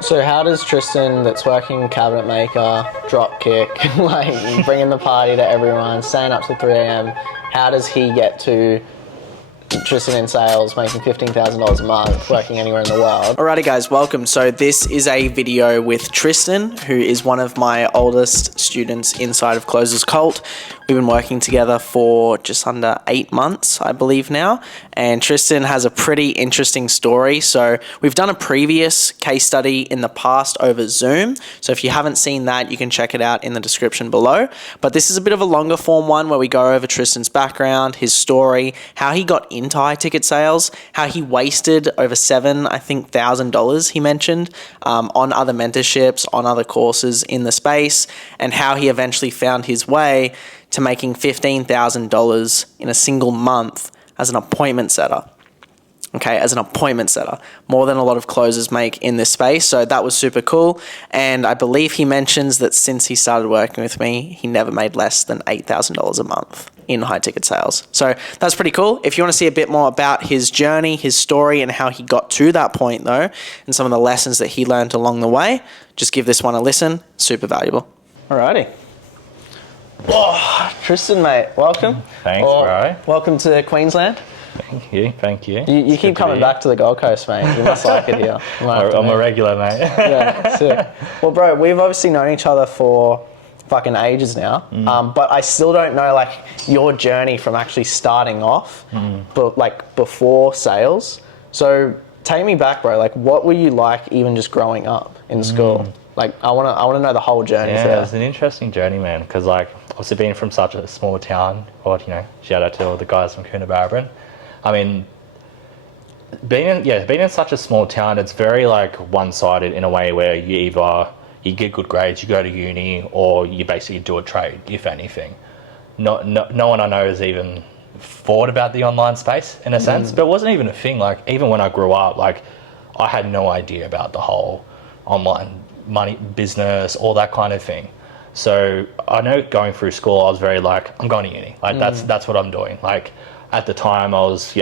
So how does Tristan, that's working cabinet maker, drop kick, like bringing the party to everyone, staying up till 3 a.m., how does he get to Tristan in sales, making $15,000 a month, working anywhere in the world? Alrighty guys, welcome. So this is a video with Tristan, who is one of my oldest students inside of Closers Cult. We've been working together for just under 8 months, I believe now. And Tristan has a pretty interesting story. So we've done a previous case study in the past over Zoom. So if you haven't seen that, you can check it out in the description below. But this is a bit of a longer form one where we go over Tristan's background, his story, how he got into high ticket sales, how he wasted over $7,000 he mentioned on other mentorships, on other courses in the space, and how he eventually found his way to making $15,000 in a single month as an appointment setter. Okay, as an appointment setter, more than a lot of closers make in this space. So that was super cool. And I believe he mentions that since he started working with me, he never made less than $8,000 a month in high ticket sales. So that's pretty cool. If you want to see a bit more about his journey, his story, and how he got to that point though, and some of the lessons that he learned along the way, just give this one a listen. Super valuable. Alrighty. Oh, Tristan, mate, welcome. Thanks, bro. Welcome to Queensland. Thank you. You keep coming back to the Gold Coast, mate. You must like it here. I'm a regular, mate. Yeah, sick. Well, bro, we've obviously known each other for fucking ages now, but I still don't know, like, your journey from actually starting off, but like before sales. So take me back, bro. Like, what were you like even just growing up in school? Like, I wanna know the whole journey. Yeah, it's an interesting journey, man. Because like, obviously being from such a small town, or shout out to all the guys from Coonabarabran. I mean, being in such a small town, it's very like one-sided in a way where you get good grades, you go to uni, or you basically do a trade, if anything. No one I know has even thought about the online space in a sense, but it wasn't even a thing. Like, even when I grew up, like, I had no idea about the whole online money business, all that kind of thing. So I know going through school, I was very like, I'm going to uni. Like, that's what I'm doing. Like, at the time, I was,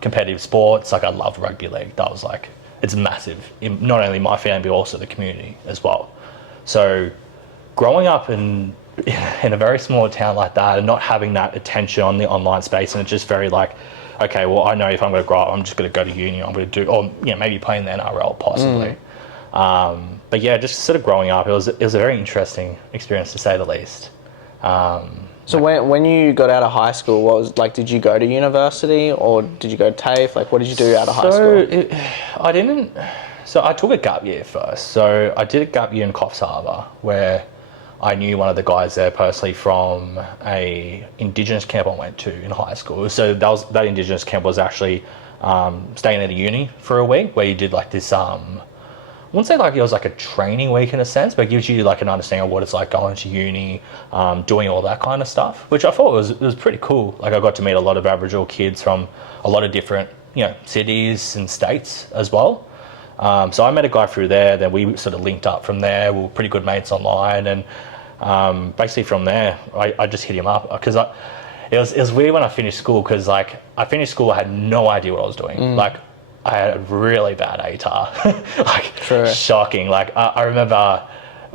competitive sports. Like, I loved rugby league. That was like, it's massive in not only my family, but also the community as well. So growing up in a very small town like that and not having that attention on the online space, and it's just very like, okay, well, I know if I'm going to grow up, I'm just going to go to uni. I'm going to do, or maybe play in the NRL possibly. But yeah, just sort of growing up, it was a very interesting experience to say the least. So when you got out of high school, what was like? Did you go to university or did you go to TAFE? Like, what did you do out of high school? So I took a gap year first. So I did a gap year in Coffs Harbour, where I knew one of the guys there personally from a Indigenous camp I went to in high school. So that Indigenous camp was actually staying at a uni for a week, where you did like this. I wouldn't say like it was like a training week in a sense, but it gives you like an understanding of what it's like going to uni, doing all that kind of stuff, which I thought was pretty cool. Like, I got to meet a lot of Aboriginal kids from a lot of different cities and states as well. So I met a guy through there. Then we sort of linked up from there. We were pretty good mates online, and basically from there, I just hit him up because it was weird when I finished school, because like I finished school, I had no idea what I was doing. Like, I had a really bad ATAR, like, shocking. Like, I remember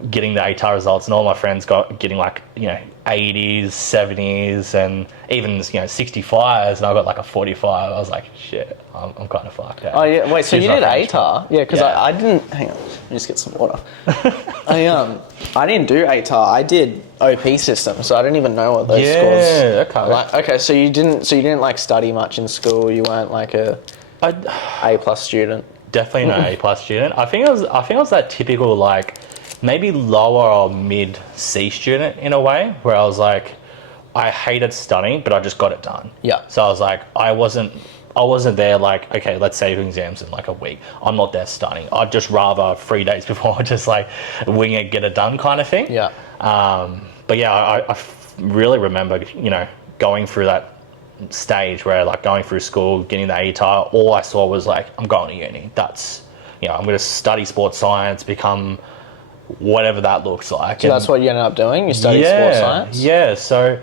getting the ATAR results, and all my friends getting like 80s, 70s, and even 65s, and I got like a 45. I was like, shit, I'm kind of fucked out. Oh yeah, wait. So you did ATAR? Yeah, because I didn't. Hang on, let me just get some water. I didn't do ATAR. I did OP system, so I didn't even know what those scores. Yeah, okay. Like, okay, so you didn't like study much in school. You weren't like a A+ student. Definitely not A+ student. I think it was that typical, like, maybe lower or mid C student in a way, where I was like, I hated studying, but I just got it done. Yeah. So I was like, I wasn't there like, okay, let's save exams in like a week. I'm not there studying. I'd just rather 3 days before just like wing it, get it done kind of thing. Yeah. But yeah, I really remember, going through that stage where, like, going through school, getting the ATAR, all I saw was like, I'm going to uni. That's, I'm going to study sports science, become whatever that looks like. So that's what you ended up doing? You studied sports science? Yeah. So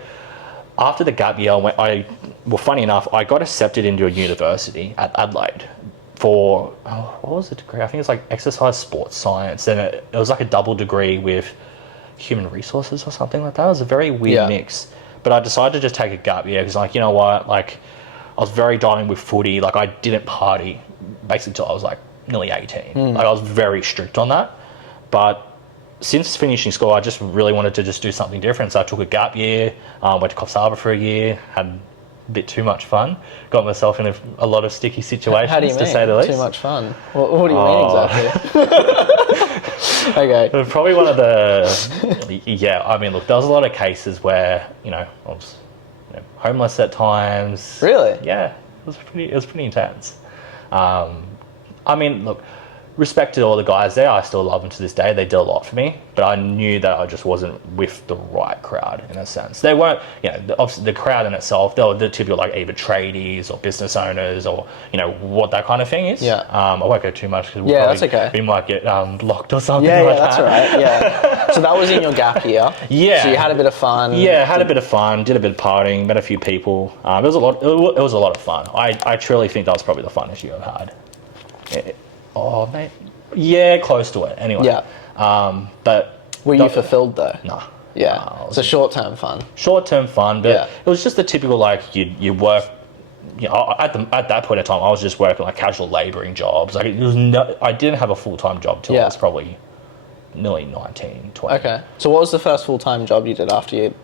after the gap year, funny enough, I got accepted into a university at Adelaide. for what was the degree? I think it's like exercise sports science, and it was like a double degree with human resources or something like that. It was a very weird mix. But I decided to just take a gap year because, like, you know what, like, I was very diving with footy. Like, I didn't party basically until I was like nearly 18. Like, I was very strict on that. But since finishing school, I just really wanted to just do something different. So I took a gap year, went to Coffs Harbour for a year, had a bit too much fun, got myself in a lot of sticky situations, How do you mean? to say the least. Too much fun. What do you mean exactly? Okay. Probably one of the, yeah, I mean, look, there was a lot of cases where, you know, I was homeless at times. Really? Yeah, it was pretty intense. I mean, look, respect to all the guys there. I still love them to this day. They did a lot for me, but I knew that I just wasn't with the right crowd in a sense. They weren't, obviously the crowd in itself, they were the typical like either tradies or business owners or, what that kind of thing is. Yeah. I won't go too much because that's okay. we might get locked or something Yeah, like that's that. all right. Yeah. So that was in your gap year. Yeah. So you had a bit of fun. Yeah, had a bit of fun, did a bit of partying, met a few people. It was a lot. It was a lot of fun. I truly think that was probably the funnest year I've had. Oh, mate. Yeah, close to it. Anyway. Yeah. But Were you fulfilled though? Nah. Yeah. Nah, So short-term fun. Short-term fun, but Yeah. it was just the typical like you work. At that point in time, I was just working like casual labouring jobs. Like it was I didn't have a full-time job till I was probably nearly 19, 20. Okay. So what was the first full-time job you did after you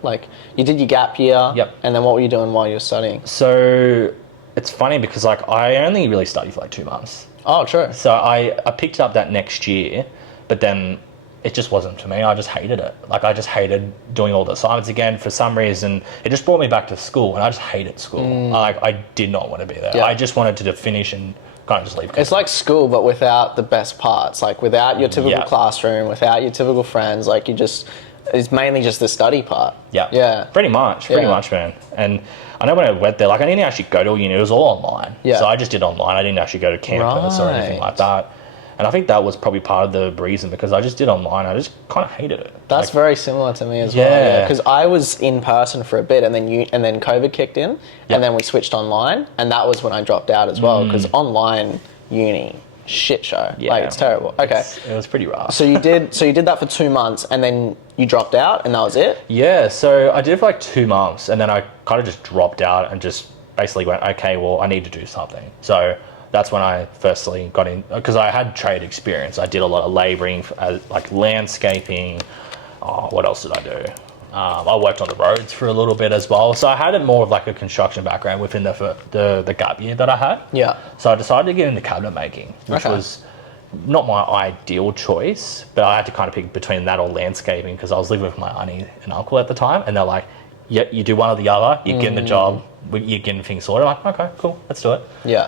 did your gap year? Yep. And then what were you doing while you were studying? So it's funny because like I only really studied for like 2 months. Oh, true. So I picked up that next year, but then it just wasn't for me. I just hated it. Like I just hated doing all the assignments again. For some reason, it just brought me back to school, and I just hated school. I did not want to be there. Yeah. I just wanted to finish and kind of just leave. It's like school, but without the best parts. Like without your typical Yeah. classroom, without your typical friends. Like it's mainly just the study part. Yeah. Yeah. Pretty much, man. And I know when I went there, like I didn't actually go to uni. It was all online. Yeah. So I just did online. I didn't actually go to campus or anything Right. like that. And I think that was probably part of the reason because I just did online. I just kind of hated it. That's Like, very similar to me as well. Yeah. Because I was in person for a bit, and then COVID kicked in, and then we switched online, and that was when I dropped out as well. Because online uni shit show, like it's terrible. Okay, It was pretty rough. so you did that for 2 months, and then you dropped out, and that was it. Yeah, so I did it for like 2 months, and then I kind of just dropped out and just basically went, okay, well, I need to do something. So that's when I firstly got in, because I had trade experience. I did a lot of labouring, like landscaping. What else did I do? I worked on the roads for a little bit as well. So I had it more of like a construction background within the gap year that I had. Yeah. So I decided to get into cabinet making, which Okay. was not my ideal choice, but I had to kind of pick between that or landscaping because I was living with my auntie and uncle at the time, and they're like, "Yeah, you do one or the other. You get in the job, you're getting things sorted." I'm like, "Okay, cool, let's do it." Yeah.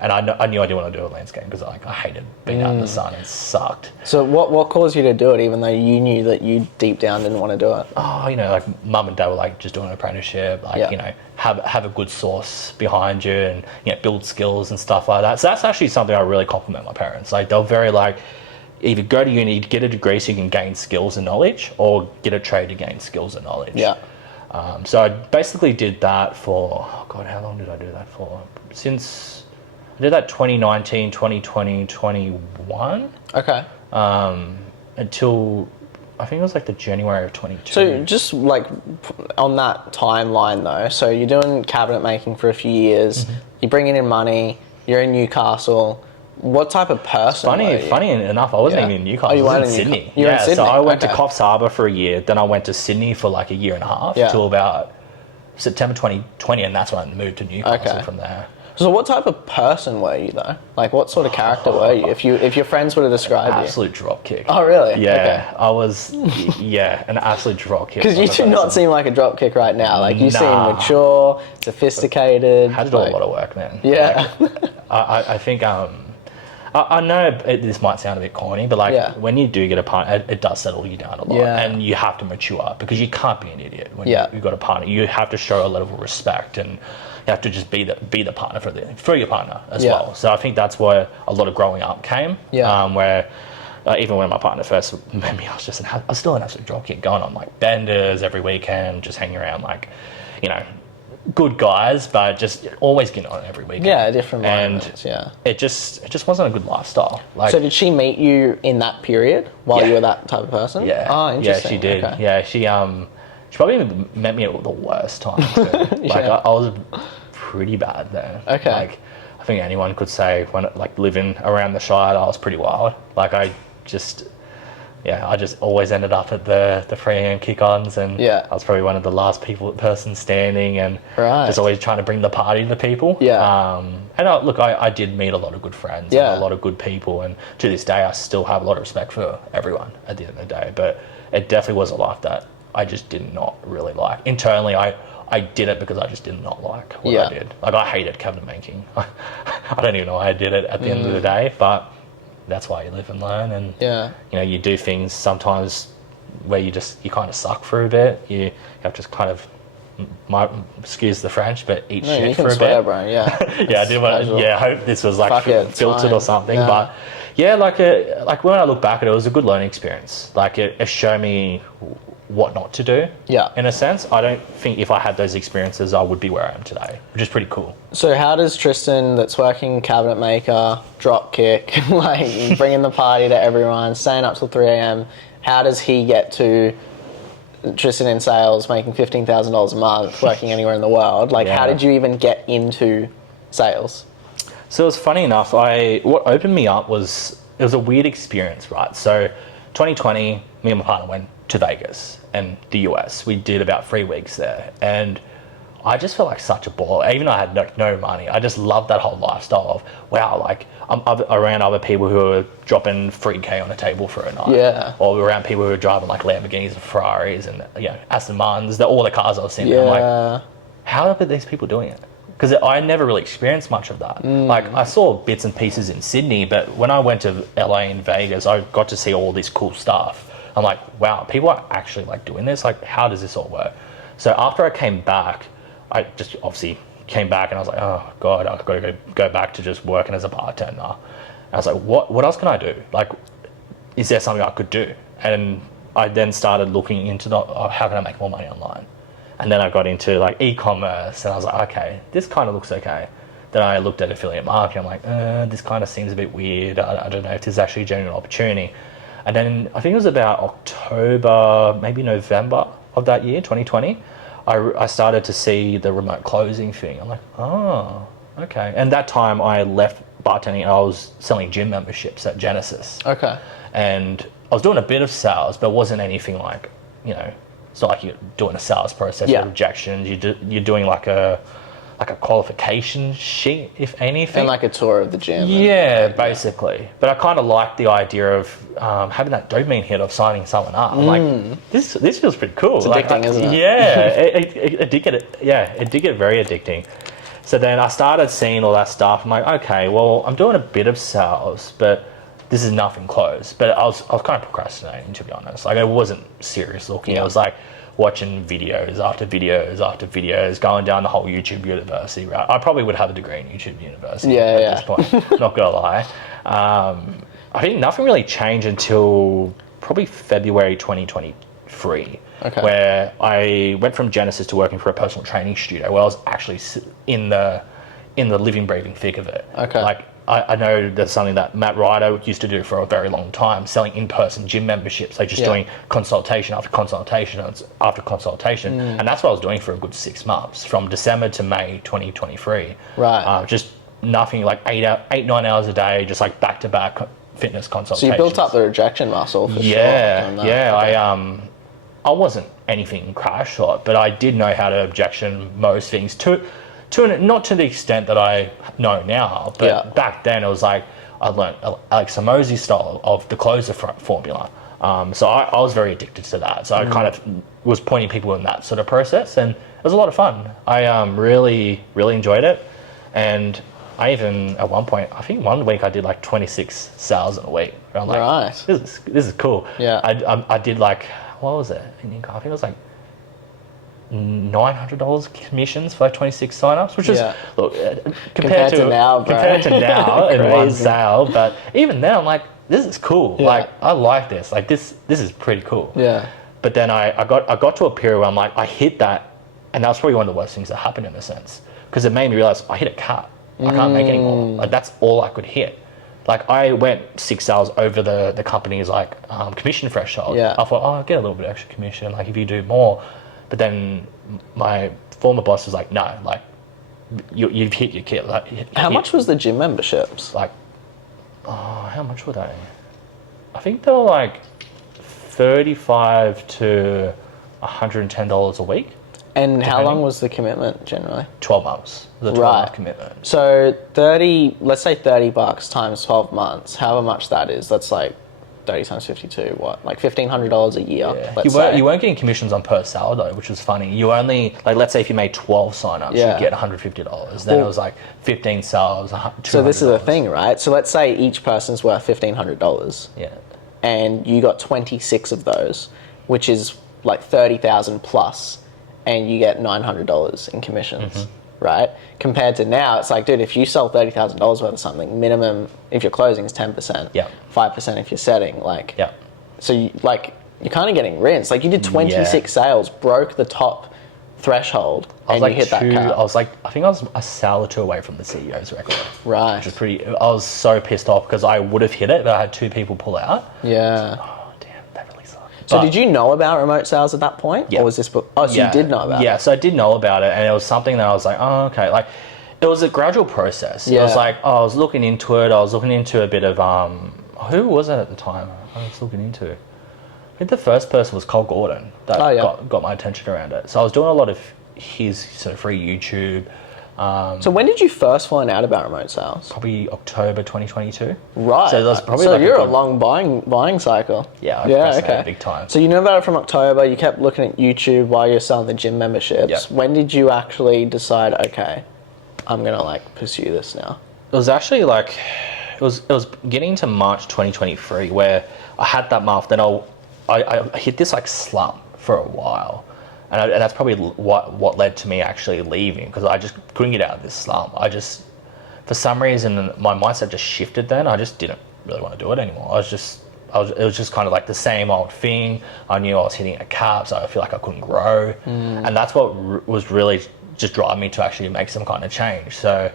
And I knew I didn't want to do a landscape because I hated being out in the sun. It sucked. So what caused you to do it, even though you knew that you deep down didn't want to do it? Oh, like mum and dad were like, just doing an apprenticeship, like, Yeah. have a good source behind you and, build skills and stuff like that. So that's actually something I really compliment my parents. Like, they're very like, either go to uni, get a degree so you can gain skills and knowledge, or get a trade to gain skills and knowledge. Yeah. So I basically did that for, oh God, how long did I do that for? Since I did that 2019, 2020, 21, Okay. until I think it was like the January of 22. So just like on that timeline though, so you're doing cabinet making for a few years, you're bringing in money, you're in Newcastle. What type of person were you? Funny enough, I wasn't Yeah. even in Newcastle. Oh, you I weren't was in in Sydney. You were in So Sydney, I went to okay. Coffs Harbour for a year, then I went to Sydney for like a year and a half Yeah. till about September 2020, and that's when I moved to Newcastle Okay. from there. So what type of person were you though? Like what sort of character were you? If your friends were to describe you. Absolute drop kick. Oh really? Yeah, I was, an absolute drop kick. Because you do not seem like a dropkick right now. Like you seem mature, sophisticated. I had to do like- a lot of work, man. Yeah. Like, I think I know this might sound a bit corny, but like Yeah. when you do get a partner, it does settle you down a lot, Yeah. and you have to mature because you can't be an idiot when Yeah. you've got a partner. You have to show a level of respect, and you have to just be the partner for your partner as Yeah. well. So I think that's where a lot of growing up came. Yeah. Where even when my partner first met me, I was still an absolute dropkick, going on like benders every weekend, just hanging around like, good guys, but just always getting on every weekend. Yeah, different And moments, yeah. It just wasn't a good lifestyle. Like, So did she meet you in that period while Yeah. you were that type of person? yeah, Oh, interesting. yeah, she did. Okay. Yeah, she probably met me at the worst time. Too. Like Yeah. I was pretty bad there. Okay. Like I think anyone could say when like living around the Shire, I was pretty wild. Like I just always ended up at the freehand kick-ons, and Yeah. I was probably one of the last person standing, and Right. just always trying to bring the party to the people. Yeah. And I did meet a lot of good friends, Yeah. and a lot of good people, and to this day I still have a lot of respect for everyone at the end of the day. But it definitely was a life that I just did not really like. Internally, I did it because I just did not like what Yeah. I did. Like I hated cabinet making. I don't even know why I did it at the end of the day, but that's why you live and learn. And Yeah. you know, you do things sometimes where you kind of suck for a bit. You have to kind of, excuse the French, but eat No, you shit can for a swear, bit. bro. Yeah. Yeah, I did. casual. Yeah, I hope this was like Fuck it, it's filtered fine. or something. Yeah. But yeah, like when I look back at it, it was a good learning experience. Like it showed me what not to do. Yeah. In a sense, I don't think if I had those experiences, I would be where I am today, which is pretty cool. So how does Tristan, that's working cabinet maker, drop kick, like bringing the party to everyone, staying up till 3 a.m., how does he get to Tristan in sales, making $15,000 a month, working anywhere in the world? Like, how Yeah. did you even get into sales? So it was funny enough. What opened me up was it was a weird experience, right? So 2020, me and my partner went to Vegas and the US. We did about 3 weeks there, and I just felt like such a baller. Even though I had no money, I just loved that whole lifestyle of wow, like I'm around other people who are dropping 3K on a table for a night. Yeah. Or around people who are driving like Lamborghinis and Ferraris and Aston Martins. All the cars I was seeing. I'm like, Yeah. how are these people doing it? Because I never really experienced much of that. Like I saw bits and pieces in Sydney, but when I went to LA and Vegas, I got to see all this cool stuff. I'm like, wow, people are actually like doing this. Like, how does this all work? So after I came back, I just obviously came back and I was like, oh God, I've got to go back to just working as a bartender. And I was like, what else can I do? Like, is there something I could do? And I then started looking into how can I make more money online? And then I got into like e-commerce and I was like, okay, this kind of looks okay. Then I looked at affiliate marketing. I'm like, this kind of seems a bit weird. I don't know if there's actually a genuine opportunity. And then I think it was about October, maybe November of that year, 2020, I started to see the remote closing thing. I'm like, oh, okay. And that time I left bartending and I was selling gym memberships at Genesis. Okay. And I was doing a bit of sales, but it wasn't anything like, it's not like you're doing a sales process Yeah. with objections. You're doing like a qualification sheet, if anything. And like a tour of the gym. Yeah, basically. But I kind of like the idea of having that dopamine hit of signing someone up. I'm like, this feels pretty cool. It's addicting, isn't it? Yeah, it did get it did get very addicting. So then I started seeing all that stuff. I'm like, okay, well, I'm doing a bit of sales, but this is nothing close. But I was kind of procrastinating, to be honest. Like I wasn't serious looking. Yeah. I was like watching videos after videos after videos, going down the whole YouTube university route. I probably would have a degree in YouTube university at this point, not gonna lie. I think nothing really changed until probably February 2023, Okay. where I went from Genesis to working for a personal training studio where I was actually in the living, breathing thick of it. Okay. Like I know there's something that Matt Ryder used to do for a very long time, selling in-person gym memberships, like just doing consultation after consultation after consultation. And that's what I was doing for a good 6 months, from December to May 2023. Right. Just nothing, like 9 hours a day, just like back-to-back fitness So consultations. you built up the rejection muscle for sure. Yeah, doing that. yeah. Okay. I wasn't anything crash shot, but I did know how to objection most things not to the extent that I know now, but back then it was like I learned Alex Hormozi style of the closer formula. So I was very addicted to that. So I kind of was pointing people in that sort of process, and it was a lot of fun. I really, really enjoyed it, and I even at one point, I think one week I did like 26 sales in a week. And I'm like, Right. this is cool. Yeah. I did like, what was it? I think it was like $900 commissions for like 26 signups, which is look compared to now, bro. compared to now in one Crazy. sale. But even then, I'm like, this is cool. Yeah. Like I like this. Like this is pretty cool. Yeah. But then I got to a period where I'm like, I hit that And that was probably one of the worst things that happened in a sense, because it made me realize I hit a cap. I can't make any more. Like, that's all I could hit. Like, I went 6 sales over the company's like commission threshold. Yeah. I thought, oh, I'll get a little bit extra commission, like if you do more. But then my former boss was like, no, like you've hit your kit. Like, How much was the gym memberships? Like, oh, how much were they? I think they were like $35 to $110 a week. And how long was the commitment generally? 12 months. The 12-month commitment. So let's say $30 times 12 months, however much that is, that's like 30 times 52, what? Like $1,500 a year, Yeah. let's say. You weren't getting commissions on per sale though, which was funny. You only, like, let's say if you made 12 signups, you'd get $150. Then it was like 15 sales, $200. So this is the thing, right? So let's say each person's worth $1,500. Yeah. And you got 26 of those, which is like 30,000 plus, and you get $900 in commissions, right? Compared to now, it's like, dude, if you sell $30,000 worth of something, minimum if you're closing is 10%, Yeah. 5% if you're setting, like, Yeah. so you, like, you're kind of getting rinsed. Like, you did 26 sales, broke the top threshold, and you hit that cap. I think I was a sale or two away from the CEO's record. Right. Which was I was so pissed off because I would have hit it, but I had 2 people pull out. Yeah. Oh, damn, that really sucked. So did you know about remote sales at that point? Yeah. Or was this... Oh, so you did know about it? Yeah, so I did know about it, and it was something that I was like, oh, okay. Like, it was a gradual process. It was like, I was looking into it. I was looking into a bit of... who was it at the time I was looking into? I think the first person was Cole Gordon that got my attention around it. So I was doing a lot of his sort of free YouTube. So when did you first find out about remote sales? Probably October 2022. Right. So that's probably you're a long buying cycle. Yeah, I procrastinated big time. So you knew about it from October. You kept looking at YouTube while you're selling the gym memberships. Yeah. When did you actually decide? Okay, I'm gonna like pursue this now. It was actually like it was getting to March 2023 where I had that month. Then I hit this like slump for a while. And that's probably what led to me actually leaving, because I just couldn't get out of this slump. For some reason, my mindset just shifted then. I just didn't really want to do it anymore. It was just kind of like the same old thing. I knew I was hitting a cap, so I feel like I couldn't grow. And that's what was really just driving me to actually make some kind of change. So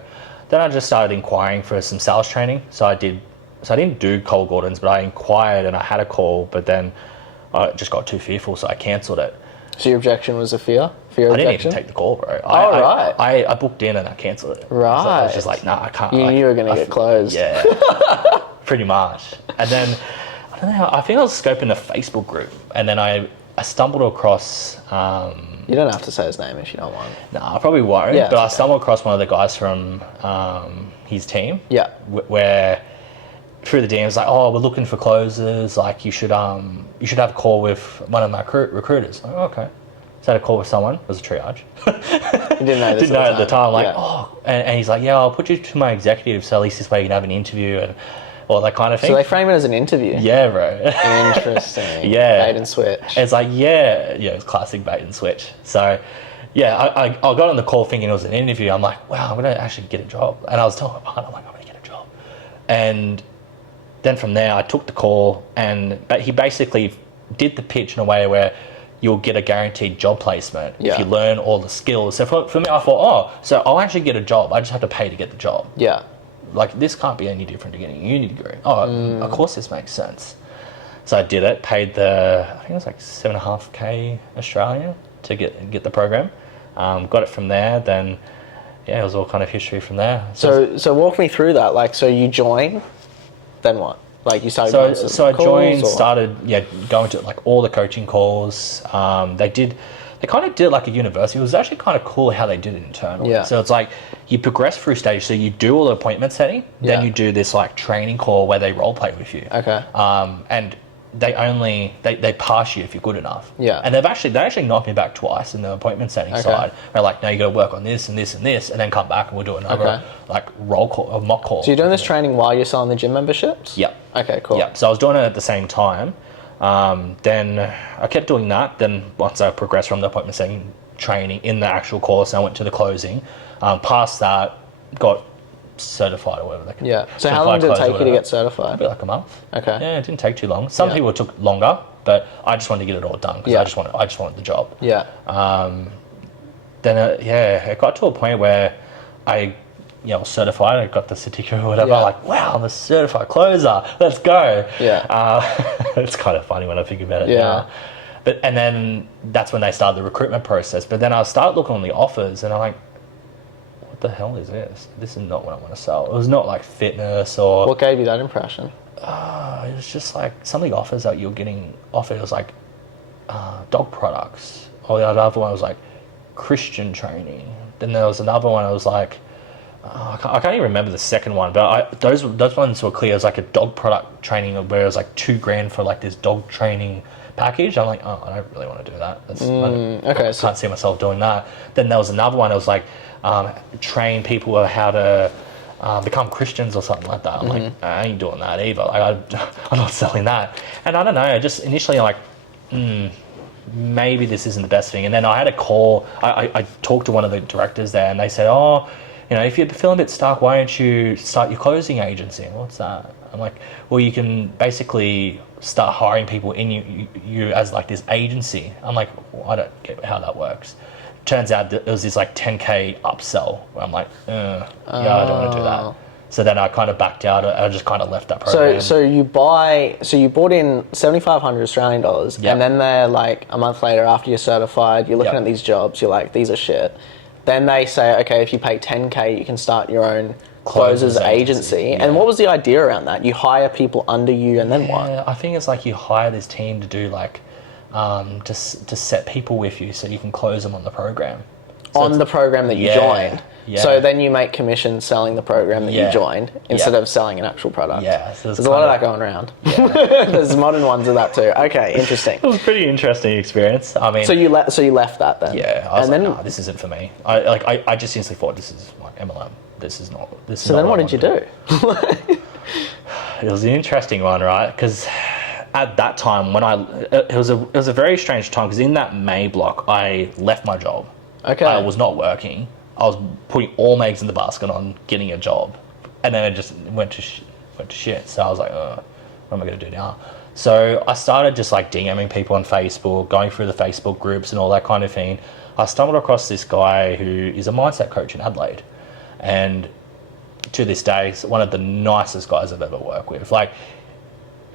then I just started inquiring for some sales training. So I didn't do Cole Gordon's, but I inquired and I had a call, but then I just got too fearful, so I cancelled it. So your objection was a fear? I didn't even take the call, bro. I booked in and I cancelled it. Right. So I was just like, nah, I can't. You knew you were going to get closed. Yeah, pretty much. And then, I don't know, I think I was scoping a Facebook group, and then I stumbled across... you don't have to say his name if you don't want. Nah, I probably won't. Yeah, but I stumbled across one of the guys from his team. Yeah. Where... through the DMs, like, oh, we're looking for closers. Like, you should have a call with one of my recruiters. Like, okay. So I had a call with someone. It was a triage. You didn't know this Didn't know at the time. Like, yeah. oh, and he's like, yeah, I'll put you to my executive, so at least this way you can have an interview and all that kind of thing. So they frame it as an interview. Yeah, bro. Interesting. Yeah. Bait and switch. And it's like, it's classic bait and switch. So, yeah, I got on the call thinking it was an interview. I'm like, wow, I'm gonna actually get a job. And I was telling my partner, I'm like, I'm gonna get a job. And then from there, I took the call, but he basically did the pitch in a way where you'll get a guaranteed job placement if you learn all the skills. So for me, I thought, so I'll actually get a job. I just have to pay to get the job. Yeah. Like, this can't be any different to getting a uni degree. Of course this makes sense. So I did it, paid I think it was like $7.5K Australian to get the program. Got it from there, then, it was all kind of history from there. So walk me through that. Like, so you join, then what? Like, you started going to So I calls, joined, or? started going to like all the coaching calls. They kind of did like a university. It was actually kind of cool how they did it internally. Yeah. So it's like you progress through stages. So you do all the appointment setting, then you do this like training call where they role play with you. Okay. And they pass you if you're good enough. Yeah. And they actually knocked me back twice in the appointment setting side. They're like, no, you got to work on this and this and this, and then come back and we'll do another like roll call, a mock call. So you're doing this training while you're selling the gym memberships? Yep. Okay, cool. Yep. So I was doing it at the same time. Then I kept doing that. Then once I progressed from the appointment setting training in the actual course, I went to the closing. Passed that, got certified or whatever. Yeah. So how long did it take you to get certified? Probably like a month. Okay. Yeah, it didn't take too long. Some people took longer, but I just wanted to get it all done because I just wanted the job. Yeah. then it got to a point where I, was certified. I got the certificate or whatever. Yeah. Like, wow, I'm a certified closer. Let's go. Yeah. It's kind of funny when I think about it Yeah. now. And then that's when they started the recruitment process. But then I started looking on the offers, and I'm like, what the hell is this? This is not what I want to sell. It was not like fitness or. What gave you that impression? It was just like some of the offers that you're getting offered. It was like dog products. Or the other one was like Christian training. Then there was another one. It was like I can't even remember the second one, but those ones were clear. It was like a dog product training where it was like $2,000 for like this dog training package. I'm like, I don't really want to do that. I can't see myself doing that. Then there was another one. It was like train people how to become Christians or something like that. I'm like, I ain't doing that either. Like, I'm not selling that. And I don't know. Just initially, I'm like, maybe this isn't the best thing. And then I had a call. I talked to one of the directors there, and they said, if you're feeling a bit stuck, why don't you start your closing agency? What's that? I'm like, well, you can basically start hiring people in you as like this agency. I'm like, well, I don't get how that works. Turns out that it was this like 10K upsell where I'm like, I don't want to do that. So then I kind of backed out. I just kind of left that program. So you bought in 7,500 Australian dollars, Yep. and then they're like a month later after you're certified, you're looking Yep. at these jobs, you're like, these are shit. Then they say, okay, if you pay 10K, you can start your own closers agency. Yeah. And what was the idea around that? You hire people under you, and then what? I think it's like you hire this team to do like, to set people with you so you can close them on the program. So On the program that you joined. Yeah. So then you make commission selling the program that you Yeah. joined instead Yeah. of selling an actual product. Yeah, so there's a lot of that going around. There's modern ones of that too. Okay, interesting. It was a pretty interesting experience. I mean, So you left that then. yeah, I was and like, then nah, this isn't for me. I just instantly thought, this is like MLM. This is not. This. so then what did you do? It was an interesting one, right? Because at that time, it was a very strange time. Because in that May block, I left my job. Okay. I was not working. I was putting all my eggs in the basket on getting a job, and then it just went to shit. So I was like, what am I going to do now? So I started just like DMing people on Facebook, going through the Facebook groups and all that kind of thing. I stumbled across this guy who is a mindset coach in Adelaide, and to this day, he's one of the nicest guys I've ever worked with. Like,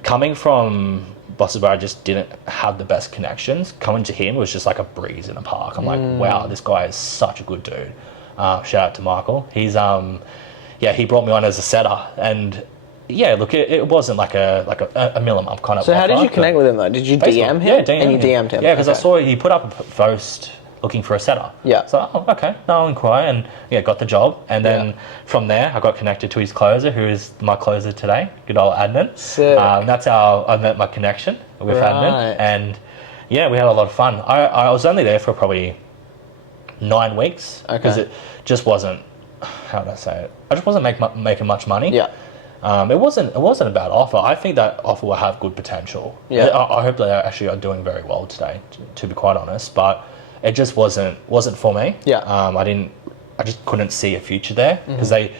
coming from bosses where I just didn't have the best connections, coming to him was just like a breeze in a park. I'm like, wow, this guy is such a good dude. Shout out to Michael. He's he brought me on as a setter, and yeah, look, it wasn't like a mill a month kind of. So how did offer, you connect with him though? Did you Facebook. DM him? Yeah, DM and you him. DM'd him. Yeah, because I Okay. saw he put up a post looking for a setter. Yeah. So, okay, no, I'll inquire, and got the job. And then Yeah. from there, I got connected to his closer, who is my closer today, good old Adnan. Sick. That's how I met my connection with Right. Adnan. And yeah, we had a lot of fun. I was only there for probably 9 weeks. Okay. Because it just wasn't, how would I say it? I just wasn't making much money. Yeah. It wasn't a bad offer. I think that offer will have good potential. Yeah. I hope they actually are doing very well today, to be quite honest. But it just wasn't for me. Yeah. I just couldn't see a future there because they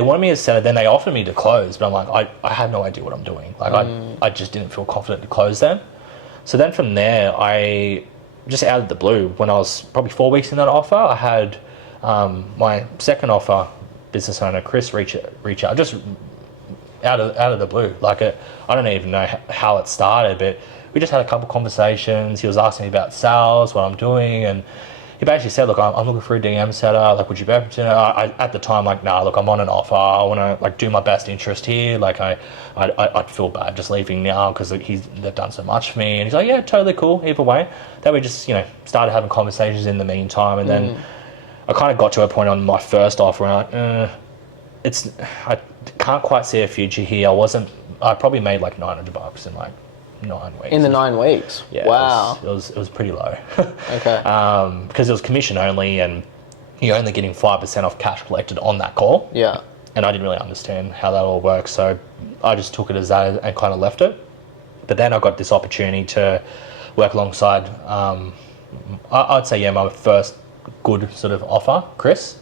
wanted me as a setter. Then they offered me to close, but I'm like, I had no idea what I'm doing. Like I just didn't feel confident to close them. So then from there, I just out of the blue, when I was probably 4 weeks in that offer, I had my second offer, business owner Chris, reach out just out of the blue. Like I don't even know how it started, but we just had a couple conversations. He was asking me about sales, what I'm doing, and he basically said, look, I'm looking for a DM setter. Like, would you be open to it? At the time, like, nah, look, I'm on an offer. I want to like do my best interest here. Like, I'd feel bad just leaving now because they've done so much for me. And he's like, yeah, totally cool. Either way. Then we just started having conversations in the meantime, and then I kind of got to a point on my first offer where I'm like, I can't quite see a future here. I probably made like $900 in like 9 weeks. In the 9 weeks. Yeah. Wow. It was pretty low. Okay. Because it was commission only, and you're only getting 5% off cash collected on that call. Yeah. And I didn't really understand how that all works, so I just took it as that and kind of left it. But then I got this opportunity to work alongside, I'd say, my first good sort of offer, Chris.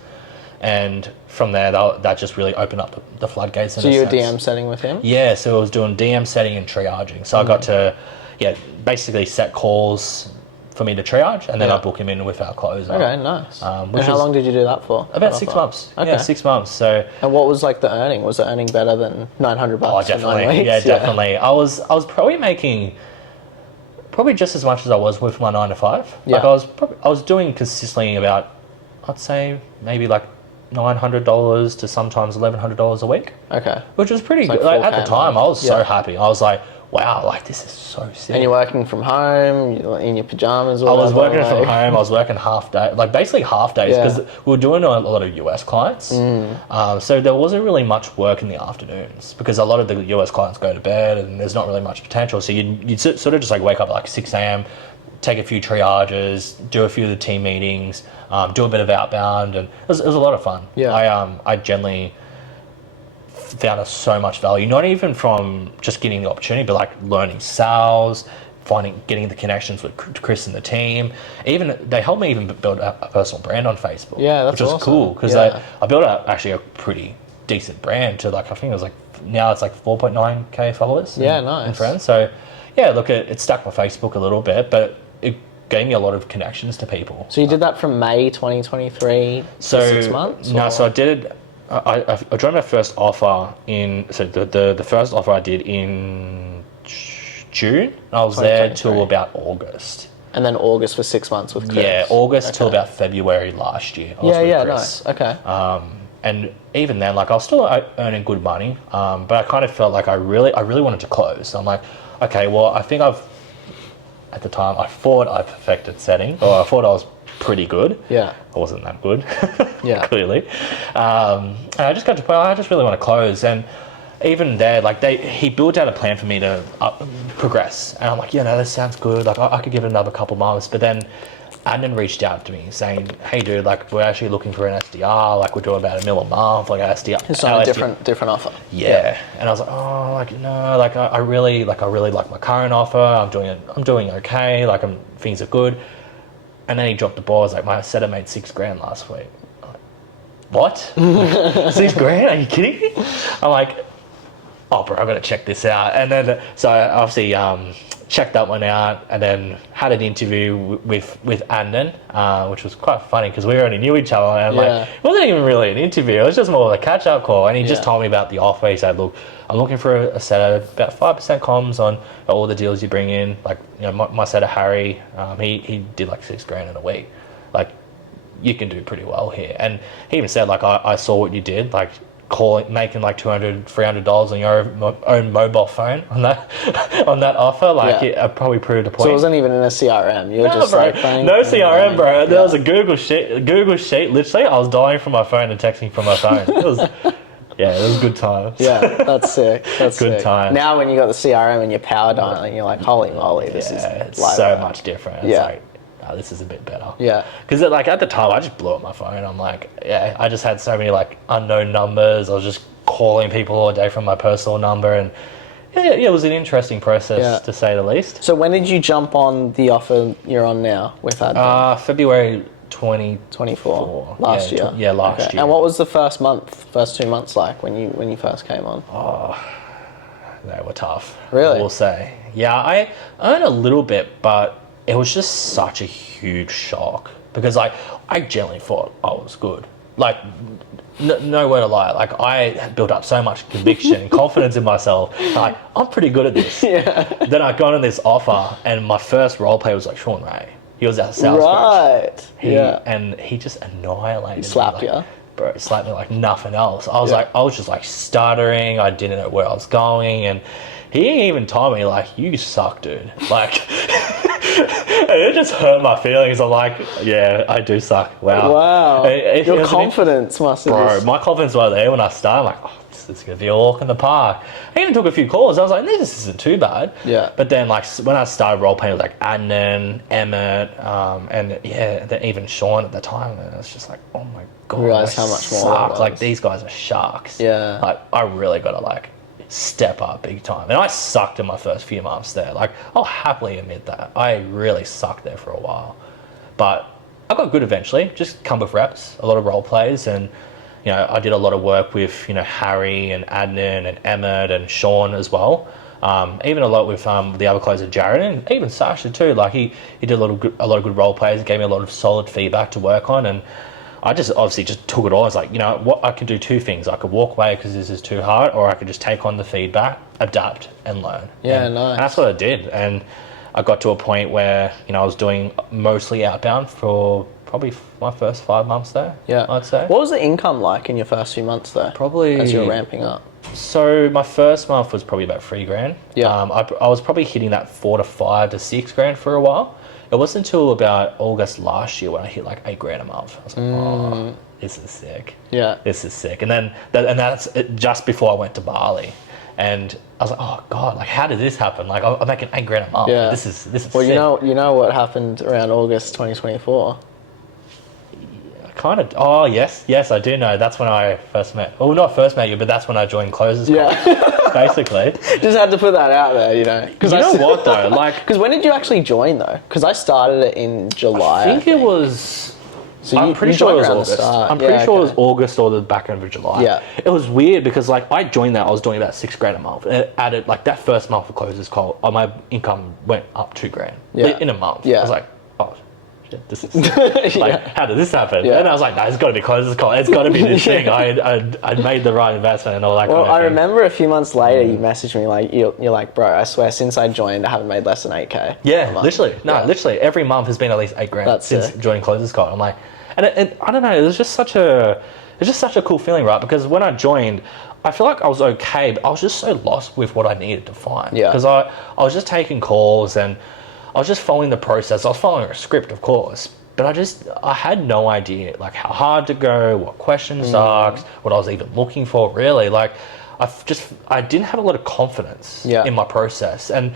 And from there, that just really opened up the floodgates. So you were DM setting with him? Yeah, so I was doing DM setting and triaging. So I got to, basically set calls for me to triage, and then Yeah. I book him in with our closer. Okay, nice. which And how is long did you do that for? About 6 months. Okay. Yeah, 6 months. So And what was like the earning? Was it earning better than $900 oh, for 9 definitely. weeks? Yeah, definitely. I was probably making probably just as much as I was with my 9 to 5. Yeah. Like I was doing consistently about, I'd say maybe like $900 to sometimes $1,100 a week, Okay. which was pretty like good. Like, at 4K the time, a I month. was so Yeah. happy. I was like, wow, like this is so sick. And you're working from home, you're in your pajamas or I was whatever, working from like- home. I was working half day, like basically half days, Yeah. because we were doing a lot of US clients. So there wasn't really much work in the afternoons because a lot of the US clients go to bed and there's not really much potential. So you'd sort of just like wake up at like 6 a.m., take a few triages, do a few of the team meetings, do a bit of outbound, and it was a lot of fun. Yeah. I generally found so much value, not even from just getting the opportunity, but like learning sales, getting the connections with Chris and the team. Even they helped me even build a personal brand on Facebook. Yeah, that's which was awesome. cool because Yeah. I built actually a pretty decent brand to like, I think it was like, now it's like 4.9k followers. Yeah, and nice. friends. So yeah, look, it stuck my Facebook a little bit, but it gave me a lot of connections to people. So you did that from May 2023 So to 6 months? No, or- so I did it. I joined my first offer in. So the first offer I did in June. I was there 2023. till about August. And then August for 6 months with Chris? Yeah, August till Okay. about February last year. I was Yeah, with yeah, Chris. nice. Okay. And even then, like I was still earning good money, but I kind of felt like I really wanted to close. So I'm like, okay, well, I think at the time I thought I perfected setting, or I thought I was pretty good. Yeah. I wasn't that good. Yeah. Clearly. And I just got to the point, I just really want to close. And even there, like he built out a plan for me to progress. And I'm like, yeah, no, this sounds good. Like I could give it another couple months. But then Adnan reached out to me saying, hey dude, like we're actually looking for an SDR, like we're doing about $1 million a month, like SDR. It's on a different offer. Yeah. And I was like, oh, like no, like I really like my current offer. I'm doing okay. Like things are good. And then he dropped the ball. I was like, my setter made $6,000 last week. I'm like, what? $6,000? Are you kidding me? I'm like, oh bro, I've got to check this out. And then so I obviously checked that one out, and then had an interview with Anden, which was quite funny because we already knew each other, and like it wasn't even really an interview, it was just more of a catch-up call. And he just told me about the offer. He said, look, I'm looking for a setter, about 5% comms on all the deals you bring in. Like, you know, my setter Harry, he did like $6,000 in a week. Like, you can do pretty well here. And he even said, like, I saw what you did, like making like $200-$300 on your own mobile phone on that offer. Like, it probably proved a point. So it wasn't even in a CRM. You were just bro. like bang, No bang, CRM, bang. bro. There was a Google sheet. Literally, I was dialing from my phone and texting from my phone. It was good times. Yeah, that's sick. That's Good sick. time. Now when you got the CRM and you're power dialing, you're like, holy moly, this is It's live so work. much different. It's Yeah. like, oh, this is a bit better. Yeah. Because like at the time, I just blew up my phone. I'm like, I just had so many like unknown numbers. I was just calling people all day from my personal number, and it was an interesting process to say the least. So when did you jump on the offer you're on now with Advent? February 2024. 24 last year. Yeah, last year. And what was the first 2 months like when you first came on? They were tough. Really? I will say. Yeah, I earned a little bit, but it was just such a huge shock because like I genuinely thought I was good. Like, no word of lie. Like I had built up so much conviction and confidence in myself. Like I'm pretty good at this. Yeah. Then I got on this offer, and my first role play was like Sean Ray. He was our sales coach. Right. And he just annihilated me. Slapped like, you. Bro, he slapped me like nothing else. I was just like stuttering. I didn't know where I was going, and he even told me like, "You suck, dude." Like, it just hurt my feelings. I'm like, yeah, I do suck. Wow. Wow. It Your was an confidence must have Bro, just... my confidence was there when I started. I'm like, oh, this is going to be a walk in the park. I even took a few calls. I was like, this isn't too bad. Yeah. But then, like, when I started role playing with, like, Adnan, Emmett, and, then even Sean at the time, and it was just like, oh, my God. Realised I how much more suck. it was. Like, these guys are sharks. Yeah. Like, I really got to, like, step up big time. And I sucked in my first few months there. Like, I'll happily admit that. I really sucked there for a while. But I got good eventually. Just come with reps, a lot of role plays, and I did a lot of work with Harry and Adnan and Emmett and Sean as well. Even a lot with the other closer, Jared, and even Sasha too. Like he did a lot of good role plays, gave me a lot of solid feedback to work on, and I just obviously just took it all. I was like, you know what, I can do two things. I could walk away because this is too hard, or I could just take on the feedback, adapt, and learn. Yeah, and, nice. And that's what I did, and I got to a point where, you know, I was doing mostly outbound for probably my first 5 months there. Yeah, I'd say. What was the income like in your first few months there? Probably as you were ramping up. So my first month was probably about $3,000. Yeah. I was probably hitting that 4 to 5 to 6 grand for a while. It wasn't until about August last year when I hit like $8,000 a month. I was like, oh, this is sick. Yeah. This is sick. And then that's just before I went to Bali, and I was like, oh god, like how did this happen? Like I'm making $8,000 a month. Yeah. This is Well, sick. you know what happened around August 2024. Kind of. Oh yes, I do know. That's when I first met. Well, not first met you, but that's when I joined Closes. Yeah. Basically. Just had to put that out there, you know. You know what though? Like, Because when did you actually join though? Because I started it in July. I think it was. So I'm pretty sure it was joined around the August. start. I'm pretty Yeah, sure it okay. was August or the back end of July. Yeah. It was weird because like I joined that, I was doing about $6,000 a month. And it added like that first month of Closes Cult, my income went up $2,000 Yeah. in a month. Yeah. I was like, oh shit, this is like Yeah. how did this happen? Yeah. And I was like, no, it's got to be Closes Cult. It's got to be this thing. I made the right investment and all that Well, kind of I thing. remember a few months later you messaged me like, you're like, bro, I swear since I joined I haven't made less than 8K. Yeah, a month." literally. No, Yeah. literally. Every month has been at least $8,000 That's since sick. joining Closes Cult. I'm like, and I don't know. It was just such a cool feeling, right? Because when I joined, I feel like I was okay, but I was just so lost with what I needed to find. Yeah. Because I was just taking calls and I was just following the process. I was following a script, of course, but I had no idea like how hard to go, what questions to ask, what I was even looking for. Really, like I didn't have a lot of confidence in my process, and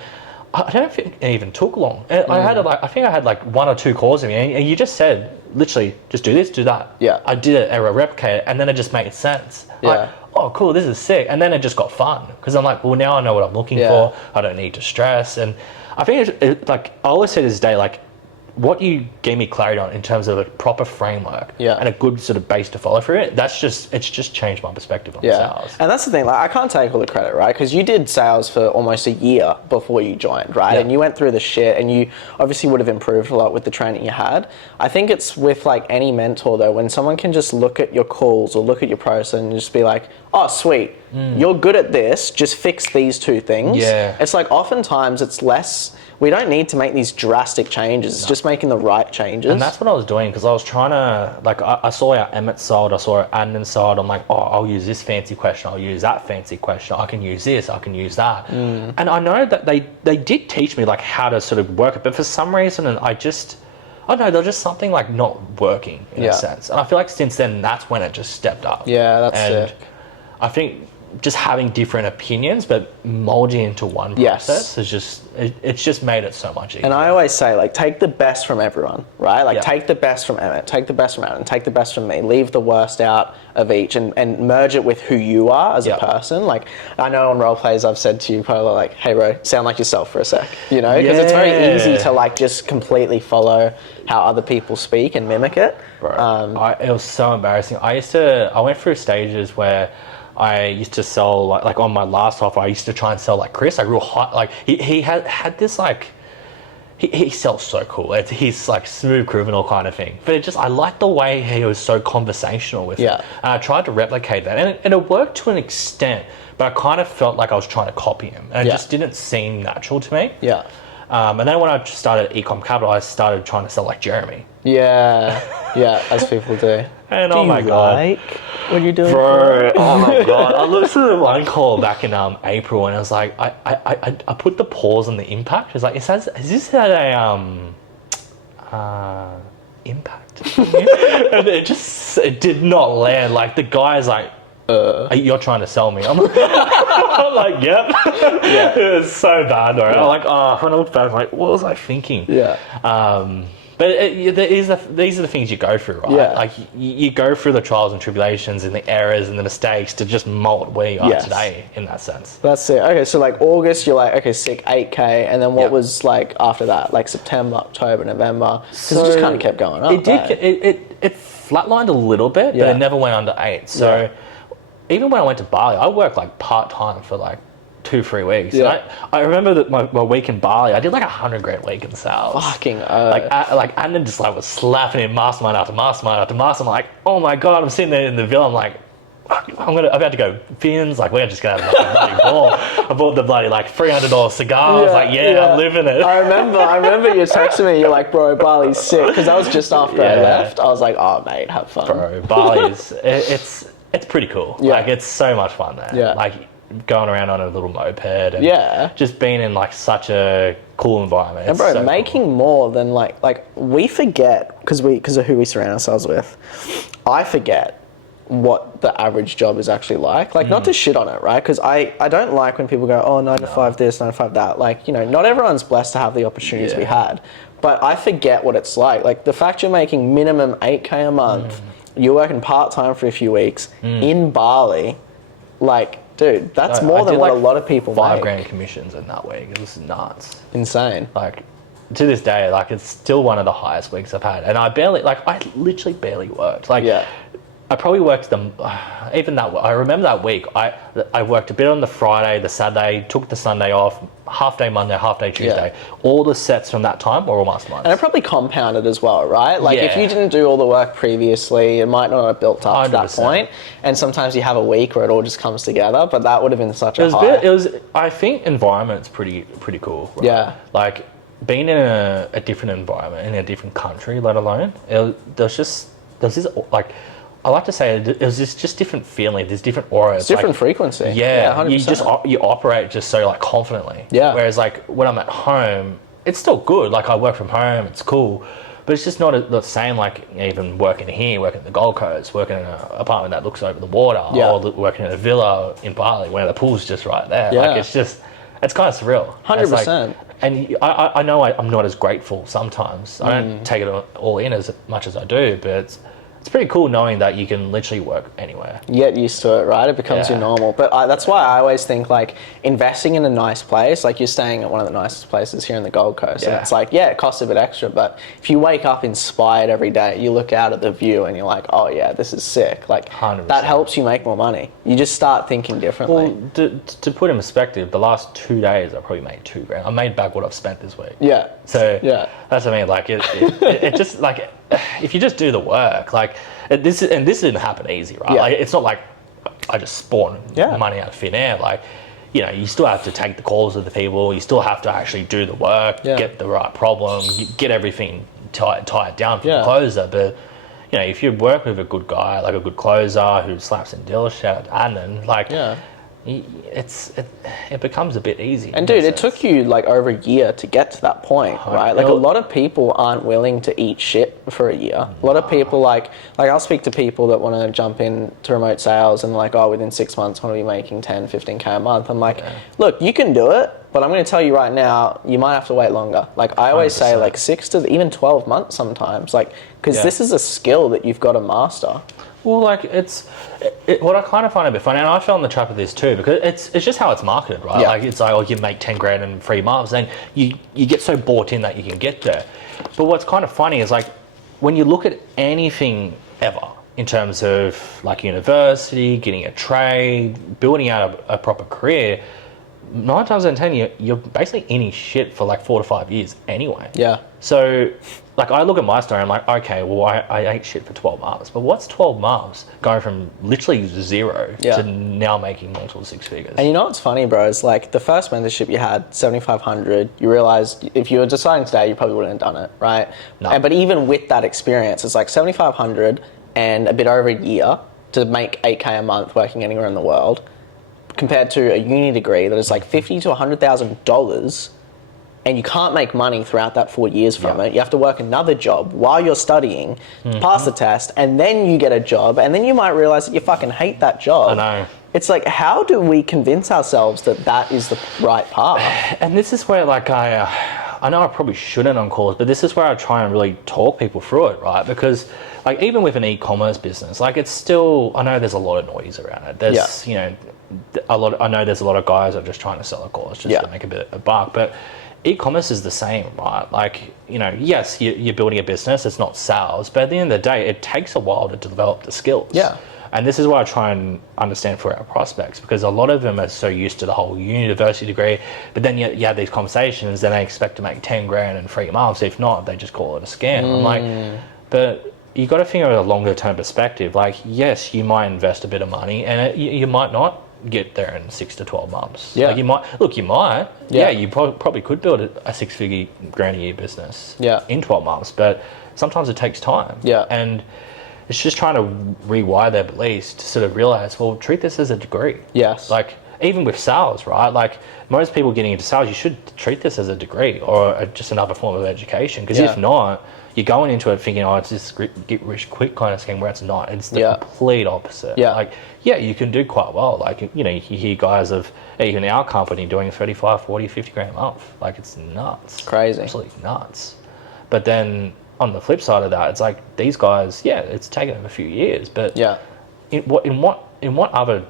I don't think it even took long. I think I had like 1 or 2 calls with me, and you just said literally, just do this, do that. Yeah. I did it, I replicated it, and then it just made sense. Yeah. Like, oh, cool, this is sick. And then it just got fun because I'm like, well, now I know what I'm looking Yeah. for. I don't need to stress. And I think like I always say to this day, like what you gave me clarity on in terms of a proper framework and a good sort of base to follow through it, it's just changed my perspective on sales. And that's the thing, like I can't take all the credit, right? Because you did sales for almost a year before you joined, right? Yeah. And you went through the shit and you obviously would have improved a lot with the training you had. I think it's with like any mentor though, when someone can just look at your calls or look at your process and just be like, oh sweet, you're good at this, just fix these 2 things. Yeah. It's like oftentimes it's less, we don't need to make these drastic changes, it's just making the right changes. And that's what I was doing because I was trying to, like, I saw our Emmett side, I saw our Adnan side. I'm like, oh, I'll use this fancy question, I'll use that fancy question, I can use this, I can use that. And I know that they did teach me, like, how to sort of work it, but for some reason, I don't know, there's just something, like, not working in a sense. And I feel like since then, that's when it just stepped up. Yeah, that's and sick. I think just having different opinions but molding into one process is just it's just made it so much easier. And I always say, like, take the best from everyone, right? Like, Yeah. take the best from Emmett, take the best from Adam, take the best from me, leave the worst out of each and merge it with who you are as a person. Like, I know on role plays I've said to you probably like, hey bro, sound like yourself for a sec, you know? Because it's very easy to like just completely follow how other people speak and mimic it. Bro, it was so embarrassing. I went through stages where I used to sell like on my last offer. I used to try and sell like Chris, like real hot. Like he had this like he sells so cool. He's like smooth criminal kind of thing. But I like the way he was so conversational with it. And I tried to replicate that, and it worked to an extent. But I kind of felt like I was trying to copy him, and it just didn't seem natural to me. Yeah. And then when I started Ecom Capital, I started trying to sell like Jeremy. Yeah. Yeah, as people do. And Do oh my you god. like what you're doing? Bro, oh my god! I listened to one call back in April, and I was like, I put the pause on the impact. It's like, is this had a impact? And it did not land. Like the guy's like, you're trying to sell me. I'm like, yep. Yeah. It was so bad, bro. I'm like, when I look back, I'm like, what was I thinking? Yeah. But these are the things you go through, right? Yeah. Like you go through the trials and tribulations and the errors and the mistakes to just mold where you are today in that sense. That's it. Okay, so like August, you're like, okay, sick, 8K, and then what was like after that, like September, October, November? Because it just kind of kept going up. It did. It flatlined a little bit, but it never went under 8. So even when I went to Bali, I worked like part time for like 2-3 weeks. Yeah. And I remember that my week in Bali, I did like 100 grand week in sales. Fucking Like Andan just like was slapping in mastermind after mastermind after mastermind. Like, oh my god, I'm sitting there in the villa. I'm like, I'm about to go fins. Like, we're just gonna have a bloody ball. I bought the bloody like $300 cigar. I was like, I'm living it. I remember you texting me. You're like, bro, Bali's sick, because that was just after I left. I was like, oh mate, have fun. Bro, Bali is it's pretty cool. Yeah. Like, it's so much fun there. Yeah. Like going around on a little moped and just being in like such a cool environment. And bro, It's so making cool. more than like we forget, because of who we surround ourselves with. I forget what the average job is actually like. Like, not to shit on it, right? Because I don't like when people go, oh, 9 to 5 this, 9 to 5 that. Like, you know, not everyone's blessed to have the opportunities we had. But I forget what it's like. Like, the fact you're making minimum 8K a month, you're working part-time for a few weeks in Bali, like, dude, that's more than what a lot of people make. 5 grand commissions in that week. It was nuts. Insane. Like, to this day, like, it's still one of the highest weeks I've had. And I literally barely worked. Like, I probably worked even that. I remember that week. I worked a bit on the Friday, the Saturday, took the Sunday off, half day Monday, half day Tuesday. All the sets from that time were all masterminds. And it probably compounded as well, right? Like, if you didn't do all the work previously, it might not have built up to that 100%. point. And sometimes you have a week where it all just comes together, but that would have been such a high. I think environment's pretty cool. Right? Yeah. Like, being in a different environment, in a different country, let alone, there's this, like, I like to say it was just different feeling. There's different aura. It's different frequency. Yeah, 100%. you operate just so like confidently. Yeah. Whereas like when I'm at home, it's still good. Like I work from home, it's cool, but it's just not the same. Like even working here, working in the Gold Coast, working in an apartment that looks over the water, or working in a villa in Bali where the pool's just right there. Yeah. Like it's kind of surreal. 100%. And I know I'm not as grateful sometimes. I don't take it all in as much as I do, but it's pretty cool knowing that you can literally work anywhere. You get used to it, right? It becomes your normal. But that's why I always think, like, investing in a nice place, like you're staying at one of the nicest places here in the Gold Coast. And it's like, it costs a bit extra, but if you wake up inspired every day, you look out at the view and you're like, oh yeah, this is sick. Like, 100%. That helps you make more money. You just start thinking differently. Well, to put in perspective, the last 2 days I probably made $2 grand. I made back what I've spent this week. Yeah. So that's what I mean. Like it just like if you just do the work, like this didn't happen easy, right? Yeah. Like it's not like I just spawned money out of thin air. Like, you know, you still have to take the calls of the people. You still have to actually do the work, get the right problem, get everything tied down for the closer. But you know, if you work with a good guy, like a good closer who slaps in deals, shout out to Andan, like it becomes a bit easy. And dude, it took you like over a year to get to that point, right? Like a lot of people aren't willing to eat shit for a year. A lot of people like I'll speak to people that want to jump into remote sales and like, oh, within 6 months I want to be making 10, 15K a month. I'm like, look, you can do it, but I'm going to tell you right now, you might have to wait longer. Like I always 100%. say like 6 to even 12 months sometimes, like, because this is a skill that you've got to master. Well, like what I kind of find a bit funny, and I fell in the trap of this too, because it's just how it's marketed, right? Like it's like, oh, you make 10 grand in 3 months, and you get so bought in that you can get there. But what's kind of funny is like when you look at anything ever in terms of like university, getting a trade, building out a proper career, 9 times out of 10 you're basically in his shit for like 4 to 5 years anyway. Yeah. So, like, I look at my story, I'm like, okay, well, I ate shit for 12 months. But what's 12 months going from literally zero to now making multiple 6 figures? And you know what's funny, bro, is like the first mentorship you had, 7,500, you realized if you were deciding today, you probably wouldn't have done it, right? No. But even with that experience, it's like 7,500 and a bit over a year to make 8K a month working anywhere in the world, compared to a uni degree that is like $50,000 to $100,000, and you can't make money throughout that 4 years from it. You have to work another job while you're studying, pass the test, and then you get a job, and then you might realize that you fucking hate that job. I know. It's like, how do we convince ourselves that that is the right path? And this is where, like, I know I probably shouldn't on calls, but this is where I try and really talk people through it, right? Because, like, even with an e-commerce business, like, it's still, I know there's a lot of noise around it. There's, you know, I know there's a lot of guys that are just trying to sell a course just to make a bit of buck, but e-commerce is the same, right? Like, you know, yes, you're building a business, it's not sales, but at the end of the day, it takes a while to develop the skills. Yeah. And this is what I try and understand for our prospects, because a lot of them are so used to the whole university degree, but then you have these conversations, then they expect to make 10 grand in 3 months. If not, they just call it a scam. I'm like, but you got to think of a longer term perspective. Like, yes, you might invest a bit of money, and you might not get there in 6 to 12 months. Yeah. Like you might. Yeah. You probably could build a 6-figure grand a year business. Yeah. In 12 months, but sometimes it takes time. Yeah. And it's just trying to rewire their beliefs to sort of realize, well, treat this as a degree. Yes. Like, even with sales, right? Like, most people getting into sales, you should treat this as a degree or just another form of education. Because if not, you're going into it thinking, oh, it's this get rich quick kind of scheme, where it's not. It's the complete opposite. Yeah. Like, yeah, you can do quite well. Like, you know, you hear guys of, even our company doing 35, 40, 50 grand a month. Like, it's nuts. Crazy. Absolutely nuts. But then on the flip side of that, it's like these guys, it's taken them a few years, but in what other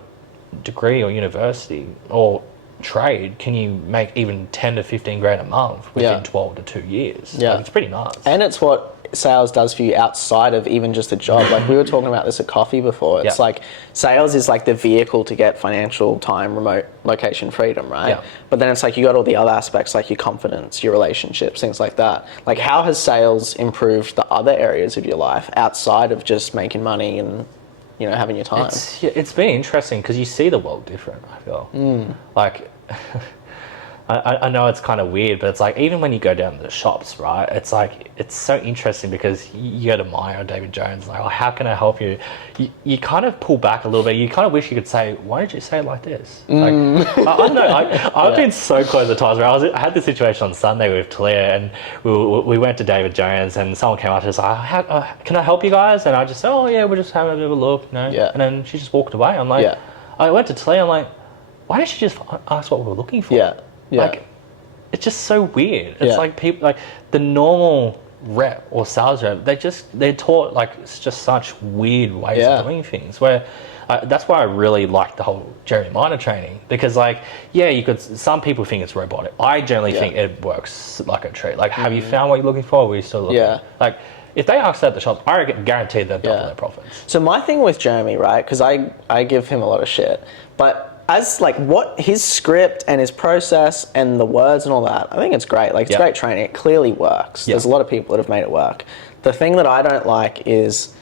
degree or university or trade can you make even 10 to 15 grand a month within 12 to 2 years? Yeah. Like, it's pretty nuts. And it's what sales does for you outside of even just a job. Like, we were talking about this at coffee before. It's like sales is like the vehicle to get financial, time, remote location freedom, right? Yeah. But then it's like you got all the other aspects, like your confidence, your relationships, things like that. Like, how has sales improved the other areas of your life outside of just making money and, you know, having your time? It's been interesting because you see the world different, I feel. Like, I know it's kind of weird, but it's like, even when you go down to the shops, right, it's like, it's so interesting because you go to Maya or David Jones, like, oh, how can I help you? You kind of pull back a little bit. You kind of wish you could say, why don't you say it like this? Like, I know, I've been so close at times where I had this situation on Sunday with Talia, and we went to David Jones, and someone came up to us like, can I help you guys? And I just said, oh yeah, we're just having a bit of a look, you know? And then she just walked away. I'm like, I went to Talia, I'm like, why didn't she just ask what we were looking for? Like, it's just so weird. It's like people, like the normal rep or sales rep, they're taught like it's just such weird ways of doing things. Where that's why I really like the whole Jeremy Miner training, because like, some people think it's robotic. I generally think it works like a treat. Like, have you found what you're looking for? Or are you still looking? Like, if they ask that at the shop, I guarantee they'll double their profits. So my thing with Jeremy, right, because I give him a lot of shit, but as like what his script and his process and the words and all that, I think it's great. Like, it's great training. It clearly works. There's a lot of people that have made it work. The thing that I don't like is,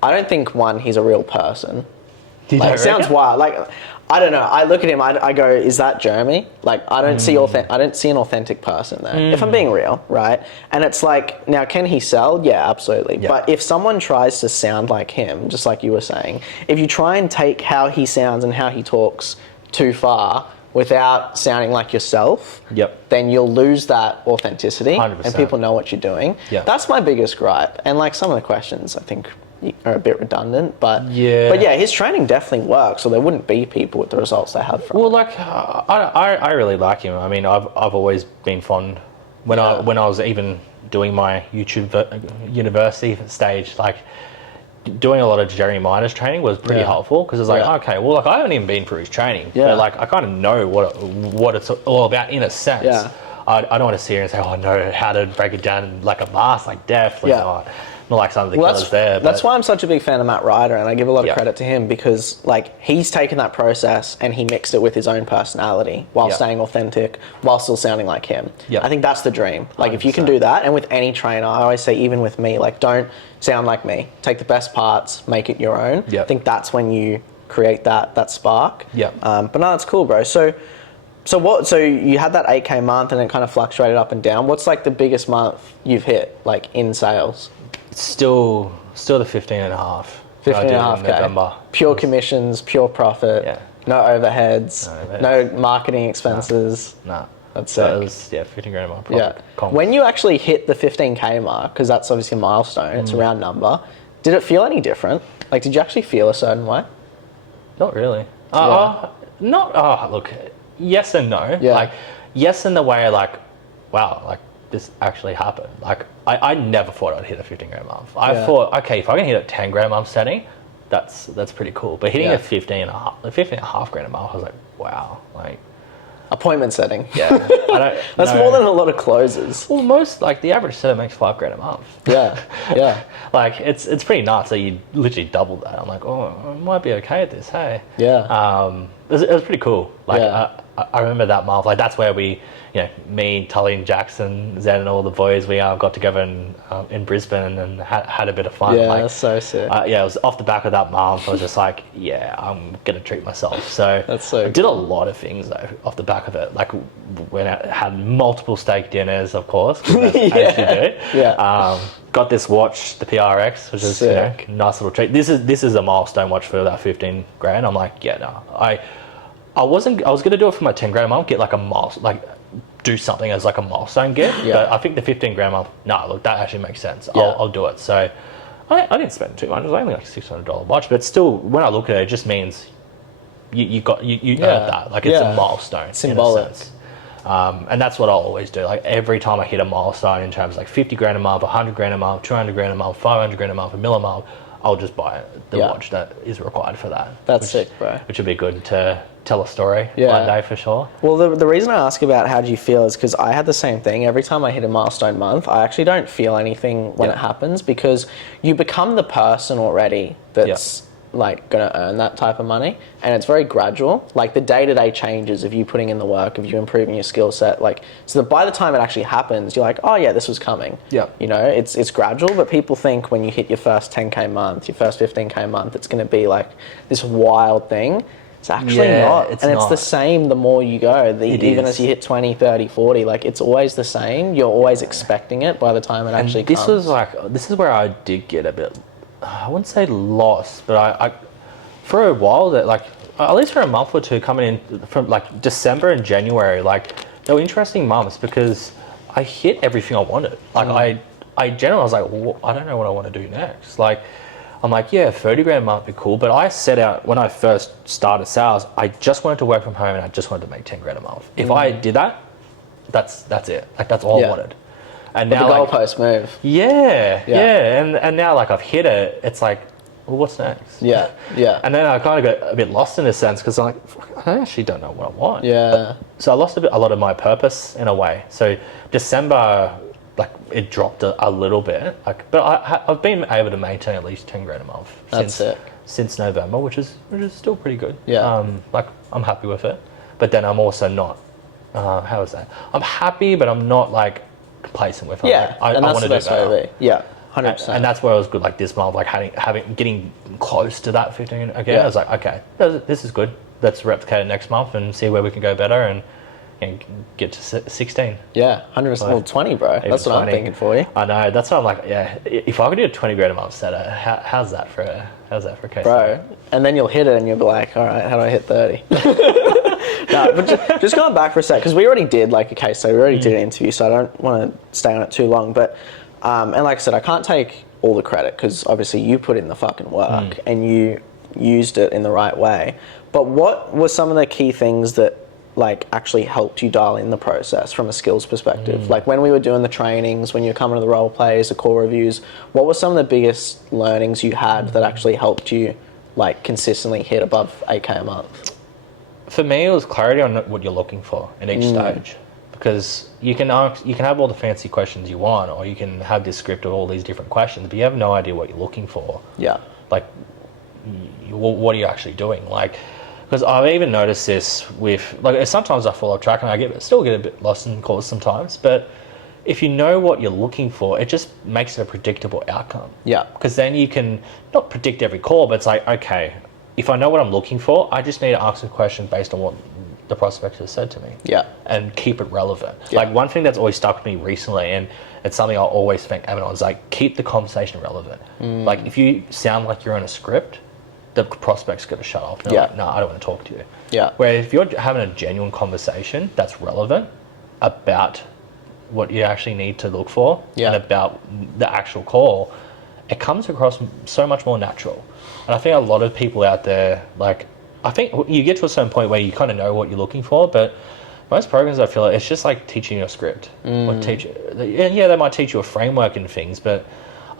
I don't think, one, he's a real person. Like, it sounds wild. Like, I don't know. I look at him. I go, is that Jeremy? Like, I don't see an authentic person there. If I'm being real, right? And it's like, now, can he sell? Yeah, absolutely. But if someone tries to sound like him, just like you were saying, if you try and take how he sounds and how he talks too far without sounding like yourself, then you'll lose that authenticity 100%. And people know what you're doing. That's my biggest gripe. And like, some of the questions, I think, are a bit redundant, but his training definitely works, or there wouldn't be people with the results they have from it. Like, I really like him. I mean, I've always been fond when I was even doing my YouTube university stage, like, doing a lot of Jeremy Miner's training was pretty helpful, because it's like, okay, well, like, I haven't even been through his training, but like, I kind of know what it's all about in a sense. I don't want to sit here and say, oh, I know how to break it down like a mask. Like, definitely not. Not like some of the killers there. That's why I'm such a big fan of Matt Ryder, and I give a lot of credit to him, because like, he's taken that process and he mixed it with his own personality while staying authentic, while still sounding like him. I think that's the dream. Like, 100%. If you can do that, and with any trainer, I always say, even with me, like, don't sound like me. Take the best parts, make it your own. I think that's when you create that spark. But no, it's cool, bro. So you had that 8K month and it kind of fluctuated up and down. What's like the biggest month you've hit, like, in sales? Still the 15.5. 15.5K. Pure commissions, pure profit. No overheads. No marketing expenses. No. That's sick. it. It was 15 grand a month profit. When you actually hit the 15K mark, because that's obviously a milestone, it's a round number, did it feel any different? Like, did you actually feel a certain way? Not really. Look, yes and no. Like, yes in the way, like, wow, like, this actually happened. Like, I never thought I'd hit a 15 grand a month. I thought, okay, if I can hit a 10 grand a month setting, that's pretty cool. But hitting a 15.5 grand a month, I was like, wow. Like, Appointment setting. Yeah, I don't. That's know. more than a lot of closes. Well, most like the average setter makes $5,000 a month. Yeah, yeah, Like it's pretty nuts that you literally doubled that. I'm like, oh, I might be okay at this. Hey. yeah. It was pretty cool. Like Yeah. I remember that month. Like that's where we, me, Tully, and Jackson, Zen, and all the boys, we got together in Brisbane and had a bit of fun. Yeah, like, that's so sick. yeah, it was off the back of that month. I was just like, yeah, I'm gonna treat myself. So That's so I did a lot of things though off the back of it. Like when I had multiple steak dinners, of course, 'cause as you do. Yeah. Got this watch, the PRX, which is Sick. nice little treat. This is a milestone watch for that $15,000. I'm like, yeah, no, I was gonna do it for my $10,000 a month, get like a milestone, like do something as like a milestone gift. Yeah. But I think the $15,000 a month, look, that actually makes sense. Yeah. I'll do it. So I didn't spend too much. It was only like $600 watch, but still, when I look at it, it just means you earned that. Like it's a milestone. Symbolic. In a sense. And that's what I'll always do. Like every time I hit a milestone in terms of like $50,000 a month, $100,000 a month, $200,000 a month, $500,000 a month, $1 million a month, I'll just buy the watch that is required for that. That's sick, bro. Which would be good to tell a story Yeah. one day for sure. Well, the reason I ask about how do you feel is because I had the same thing. Every time I hit a milestone month, I actually don't feel anything when it happens because you become the person already that's like going to earn that type of money, and it's very gradual. Like the day-to-day changes of you putting in the work, of you improving your skill set, like so that by the time it actually happens, you're like, oh yeah, this was coming. Yeah. It's gradual, but people think when you hit your first 10K month, your first 15K month, it's going to be like this wild thing. It's actually not. It's and not. it's the same the more you go. Even is. as you hit 20, 30, 40, like it's always the same. You're always expecting it by the time it actually This comes. is where I did get a bit, I wouldn't say lost, but I for a while that like at least for a month or two coming in from like December and January, like they were interesting months because I hit everything I wanted. Like I generally was like, well, I don't know what I want to do next. Like I'm like, yeah, $30,000 a month would be cool, but I set out when I first started sales, I just wanted to work from home and I just wanted to make $10,000 a month. If I did that, that's it. Like that's all I wanted. And now the like, goalpost move. yeah, and now like I've hit it. It's like, well, what's next? Yeah, yeah. And then I kind of got a bit lost in a sense because I'm like, I actually don't know what I want. Yeah. So I lost a lot of my purpose in a way. So December, like it dropped a little bit. Like, but I've been able to maintain at least $10,000 a month That's sick. since November, which is still pretty good. Yeah. Like I'm happy with it, but then I'm also not. How is that? I'm happy, but I'm not like complacent with it. Yeah, Like, and I that's want the to do best way better. to be. Yeah, 100%. And that's where I was good, like this month, like getting close to that 15 again. Yeah. I was like, okay, this is good. Let's replicate it next month and see where we can go better and get to 16. Yeah, 100%. Well, 20, bro. That's what 20. I'm thinking for you. I know. That's what I'm like. Yeah, if I could do a $20,000 a month setter, how's that for a case? Bro, and then you'll hit it and you'll be like, all right, how do I hit 30? No, but just going back for a sec, because we already did like a case study, we already did an interview, so I don't want to stay on it too long. But, and like I said, I can't take all the credit because obviously you put in the fucking work and you used it in the right way. But what were some of the key things that like actually helped you dial in the process from a skills perspective? Like when we were doing the trainings, when you were coming to the role plays, the core reviews, what were some of the biggest learnings you had that actually helped you like consistently hit above 8K a month? For me, it was clarity on what you're looking for in each stage, because you can have all the fancy questions you want, or you can have this script of all these different questions, but you have no idea what you're looking for. Yeah. Like, what are you actually doing? Like, because I've even noticed this with like sometimes I fall off track and I still get a bit lost in calls sometimes, but if you know what you're looking for, it just makes it a predictable outcome. Yeah. Because then you can not predict every call, but it's like, okay, if I know what I'm looking for, I just need to ask a question based on what the prospect has said to me. Yeah. And keep it relevant. Yeah. Like one thing that's always stuck with me recently, and it's something I always think Abaddon is like, keep the conversation relevant. Like if you sound like you're on a script, the prospect's going to shut off. They're like, no, I don't want to talk to you. Yeah. Where if you're having a genuine conversation that's relevant about what you actually need to look for and about the actual call, it comes across so much more natural. And I think a lot of people out there, like, I think you get to a certain point where you kind of know what you're looking for, but most programs, I feel like it's just like teaching you a script. Or they might teach you a framework and things, but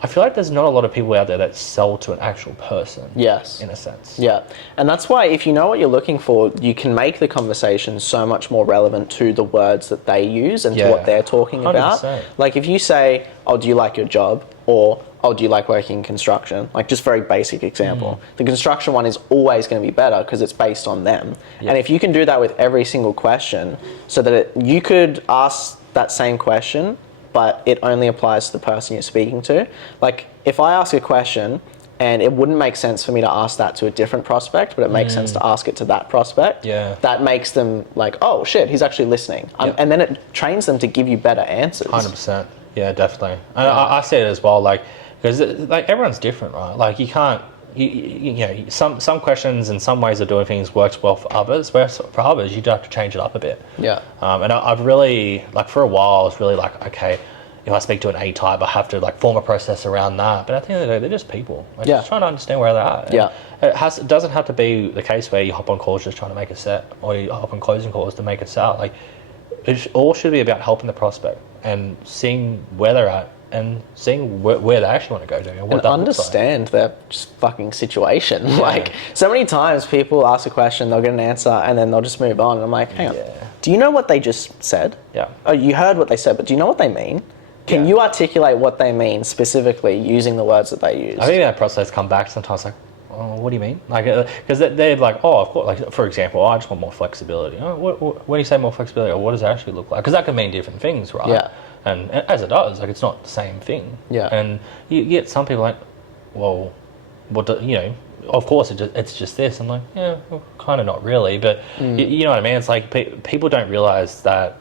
I feel like there's not a lot of people out there that sell to an actual person. Yes. In a sense. Yeah. And that's why if you know what you're looking for, you can make the conversation so much more relevant to the words that they use and to what they're talking about. 100%. Like if you say, oh, do you like your job? Or, oh, do you like working in construction? Like just very basic example. The construction one is always going to be better because it's based on them. And if you can do that with every single question so that you could ask that same question, but it only applies to the person you're speaking to. Like if I ask a question and it wouldn't make sense for me to ask that to a different prospect, but it makes sense to ask it to that prospect, that makes them like, oh shit, he's actually listening. And then it trains them to give you better answers. 100%. Yeah, definitely. And I see it as well, like, because like everyone's different, right? Like you can't, you know, some questions and some ways of doing things works well for others, whereas for others you do have to change it up a bit. Yeah. And I've really, like for a while I was really like, okay, if I speak to an A-type, I have to like form a process around that. But at the end of the day, they're just people. Like, just trying to understand where they're at. Yeah. It doesn't have to be the case where you hop on calls just trying to make a set, or you hop on closing calls to make a sale. Like it all should be about helping the prospect and seeing where they're at and seeing where they actually want to go to and what and that understand their just fucking situation. Like so many times people ask a question, they'll get an answer and then they'll just move on. And I'm like, hang on, do you know what they just said? Yeah. Oh, you heard what they said, but do you know what they mean? Can you articulate what they mean specifically using the words that they use? I think that prospects come back sometimes like, oh, what do you mean? Like, because they're like, oh, of course. Like, for example, I just want more flexibility. Oh, when you say more flexibility, what does it actually look like? Because that can mean different things, right? Yeah. And as it does, like it's not the same thing. Yeah. And you get some people like, well, what do, you know? Of course, it's just this. I'm like, yeah, well, kind of not really, but you know what I mean. It's like people don't realize that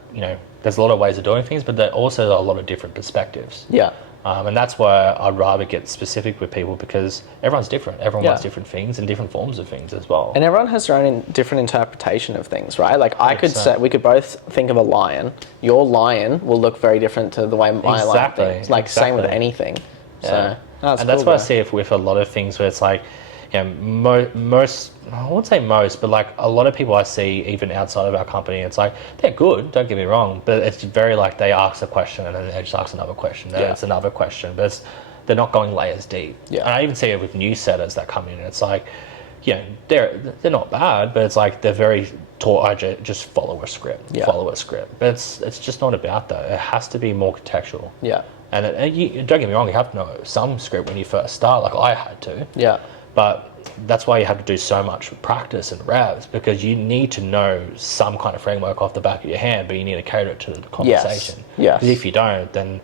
there's a lot of ways of doing things, but there also are a lot of different perspectives. Yeah. And that's why I'd rather get specific with people because everyone's different. Everyone wants different things and different forms of things as well. And everyone has their own different interpretation of things, right? Like I could say, we could both think of a lion. Your lion will look very different to the way my lion thinks. Like same with anything. Yeah. So and that's what I see it with a lot of things where it's like, most, I wouldn't say most, but like a lot of people I see even outside of our company, it's like, they're good, don't get me wrong, but it's very like they ask a question and then they just ask another question, then it's another question, but they're not going layers deep. Yeah. And I even see it with new setters that come in and it's like, they're not bad, but it's like they're very taught, I just follow a script, But it's just not about that. It has to be more contextual. Yeah. And don't get me wrong, you have to know some script when you first start, like I had to. Yeah. But that's why you have to do so much practice and revs because you need to know some kind of framework off the back of your hand, but you need to cater it to the conversation. Yes. Because if you don't, then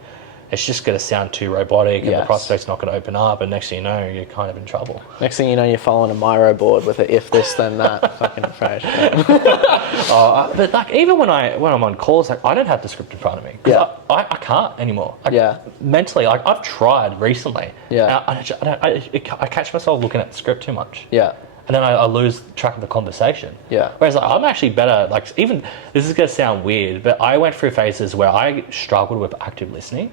it's just going to sound too robotic and the prospect's not going to open up and next thing you know, you're kind of in trouble. Next thing you know, you're following a Miro board with a if this then that fucking approach. But like even when I'm on calls, like I don't have the script in front of me. I can't anymore. Like, mentally, like I've tried recently. Yeah. I catch myself looking at the script too much. Yeah. And then I lose track of the conversation. Yeah. Whereas like, I'm actually better, like even, this is going to sound weird, but I went through phases where I struggled with active listening.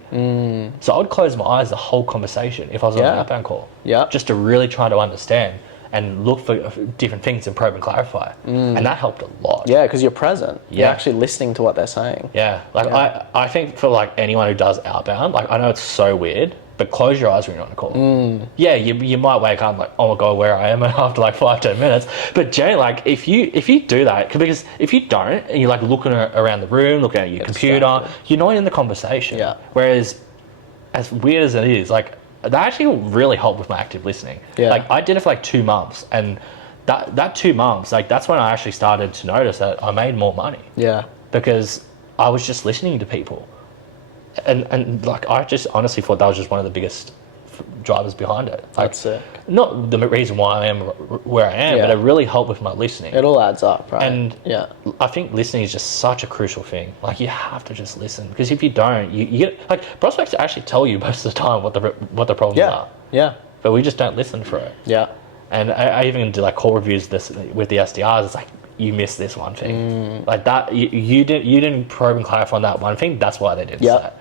So I would close my eyes the whole conversation if I was on an outbound call. Yeah. Just to really try to understand and look for different things and probe and clarify. And that helped a lot. Yeah, because you're present. You're actually listening to what they're saying. Yeah. Like I think for like anyone who does outbound, like I know it's so weird, but close your eyes when you're on a call. Yeah, you might wake up like, oh my god, where I am after like 5-10 minutes. But generally, like if you do that, because if you don't and you're like looking around the room, looking at your computer, you're not in the conversation. Yeah. Whereas, as weird as it is, like that actually really helped with my active listening. Yeah. Like I did it for like 2 months, and that 2 months, like that's when I actually started to notice that I made more money. Yeah. Because I was just listening to people. And like I just honestly thought that was just one of the biggest drivers behind it. Like, That's sick. Not the reason why I am where I am, but it really helped with my listening. It all adds up, right? And I think listening is just such a crucial thing. Like you have to just listen because if you don't, you get like prospects actually tell you most of the time what the problems are. Yeah. But we just don't listen for it. Yeah. And I even do like call reviews with the SDRs. It's like, you missed this one thing. Like that, you didn't probe and clarify on that one thing. That's why they did that.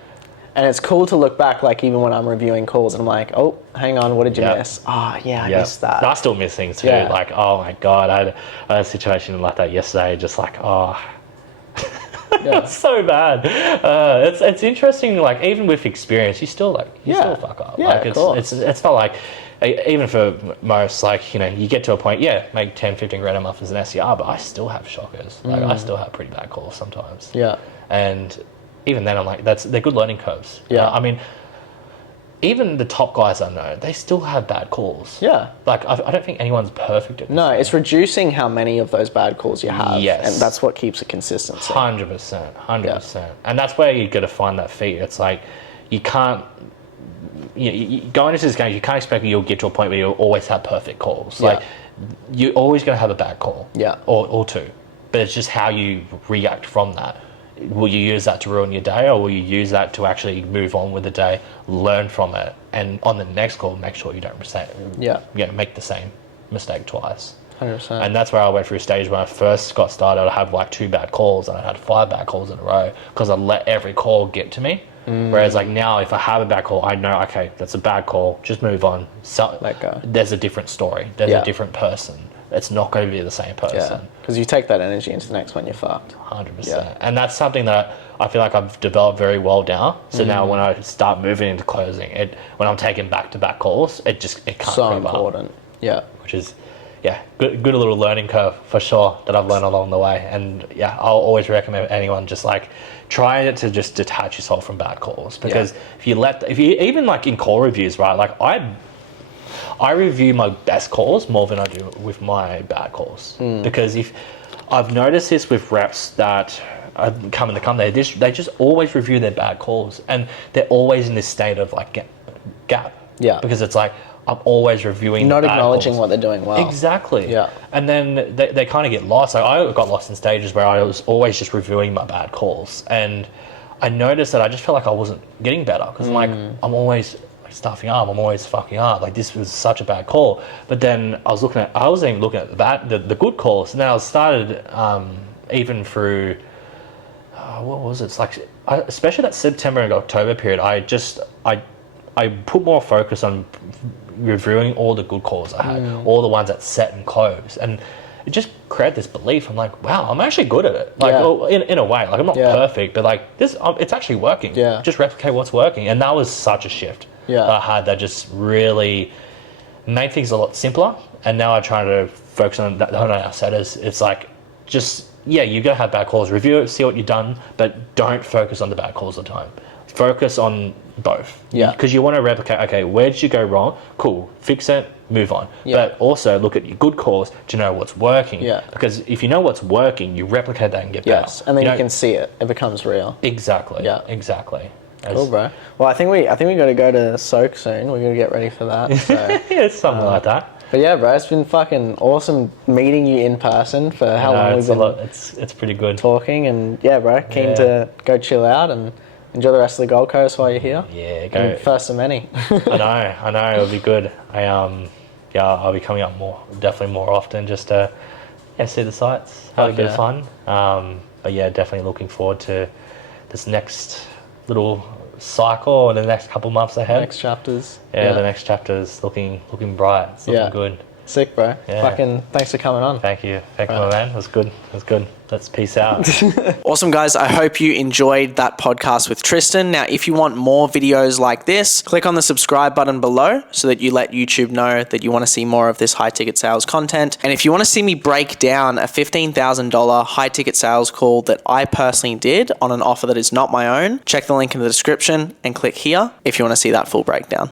And it's cool to look back, like even when I'm reviewing calls and I'm like, oh, hang on, what did you miss? Oh, yeah, I missed that. I still miss things too. Like, oh my God, I had a situation like that yesterday, just like, oh. It's so bad. It's interesting. Like even with experience, you still still fuck up. Yeah, like of course. it's not like even for most, like, you get to a point, make 10, 15 grand a month as an SDR, but I still have shockers. Like I still have pretty bad calls sometimes. Yeah. And even then, I'm like, they're good learning curves. Yeah. I mean, even the top guys I know, they still have bad calls. Yeah. Like I don't think anyone's perfect at this. No, it's reducing how many of those bad calls you have. Yes. And that's what keeps a consistency. 100%. And that's where you got to find that feat. It's like, you can't, going into this game, you can't expect you'll get to a point where you'll always have perfect calls. Yeah. Like, you're always going to have a bad call. Yeah. Or two. But it's just how you react from that. Will you use that to ruin your day, or will you use that to actually move on with the day, learn from it, and on the next call, make sure you don't make the same mistake twice. 100%. And that's where I went through a stage when I first got started. I had like 2 bad calls, and I had 5 bad calls in a row because I let every call get to me. Whereas like now, if I have a bad call, I know, okay, that's a bad call, just move on. So Let go. There's a different story. There's a different person. It's not going to be the same person. Yeah. Because you take that energy into the next one, you're fucked. 100%. Yeah. And that's something that I feel like I've developed very well now. So now when I start moving into closing, when I'm taking back-to-back calls, it can't So creep up, important. Yeah. which is, good little learning curve for sure that I've learned along the way. And I'll always recommend anyone just like try to just detach yourself from bad calls, because if you even like in call reviews, right? Like I review my best calls more than I do with my bad calls, because if I've noticed this with reps that come in the company, they just always review their bad calls, and they're always in this state of like gap. Yeah. Because it's like, I'm always reviewing. Not the bad acknowledging calls. what they're doing well. Exactly. Yeah. And then they kind of get lost. Like I got lost in stages where I was always just reviewing my bad calls, and I noticed that I just felt like I wasn't getting better, because I'm like, I'm always stuffing up, I'm always fucking up. Like this was such a bad call. But then I was even looking at the good calls. And then I started even through what was it? It's like especially that September and October period. I put more focus on reviewing all the good calls I had, all the ones that set and close, and it just created this belief. I'm like, wow, I'm actually good at it. Like in a way, like I'm not perfect, but like this, it's actually working. Yeah. Just replicate what's working, and that was such a shift. Yeah. That I had that just really made things a lot simpler. And now I try to focus on that. On our setters, it's like just you're gonna have bad calls. Review it, see what you've done, but don't focus on the bad calls all the time. Focus on both. Yeah. Because you want to replicate, okay, where did you go wrong? Cool, fix it, move on. Yeah. But also look at your good calls to know what's working. Yeah. Because if you know what's working, you replicate that and get better. Yes. And then you can see it. It becomes real. Exactly. Yeah. Exactly. Cool, bro. Well, I think we got to go to Soak soon. We're gonna get ready for that. So. Yeah, it's something like that. But yeah, bro, it's been fucking awesome meeting you in person for how long we've been It's pretty good. talking. And yeah, bro, keen to go chill out and enjoy the rest of the Gold Coast while you're here. Yeah, go. And first of many. I know, it'll be good. I'll be coming up definitely more often, just to see the sights, have a bit of fun. But yeah, definitely looking forward to this next little cycle and the next couple months ahead. Next chapters. The next chapter's looking bright. It's looking good. Sick, bro. Yeah. Fucking thanks for coming on. Thank you, my man. It was good. Let's peace out. Awesome, guys. I hope you enjoyed that podcast with Tristan. Now, if you want more videos like this, click on the subscribe button below so that you let YouTube know that you want to see more of this high ticket sales content. And if you want to see me break down a $15,000 high ticket sales call that I personally did on an offer that is not my own, check the link in the description and click here if you want to see that full breakdown.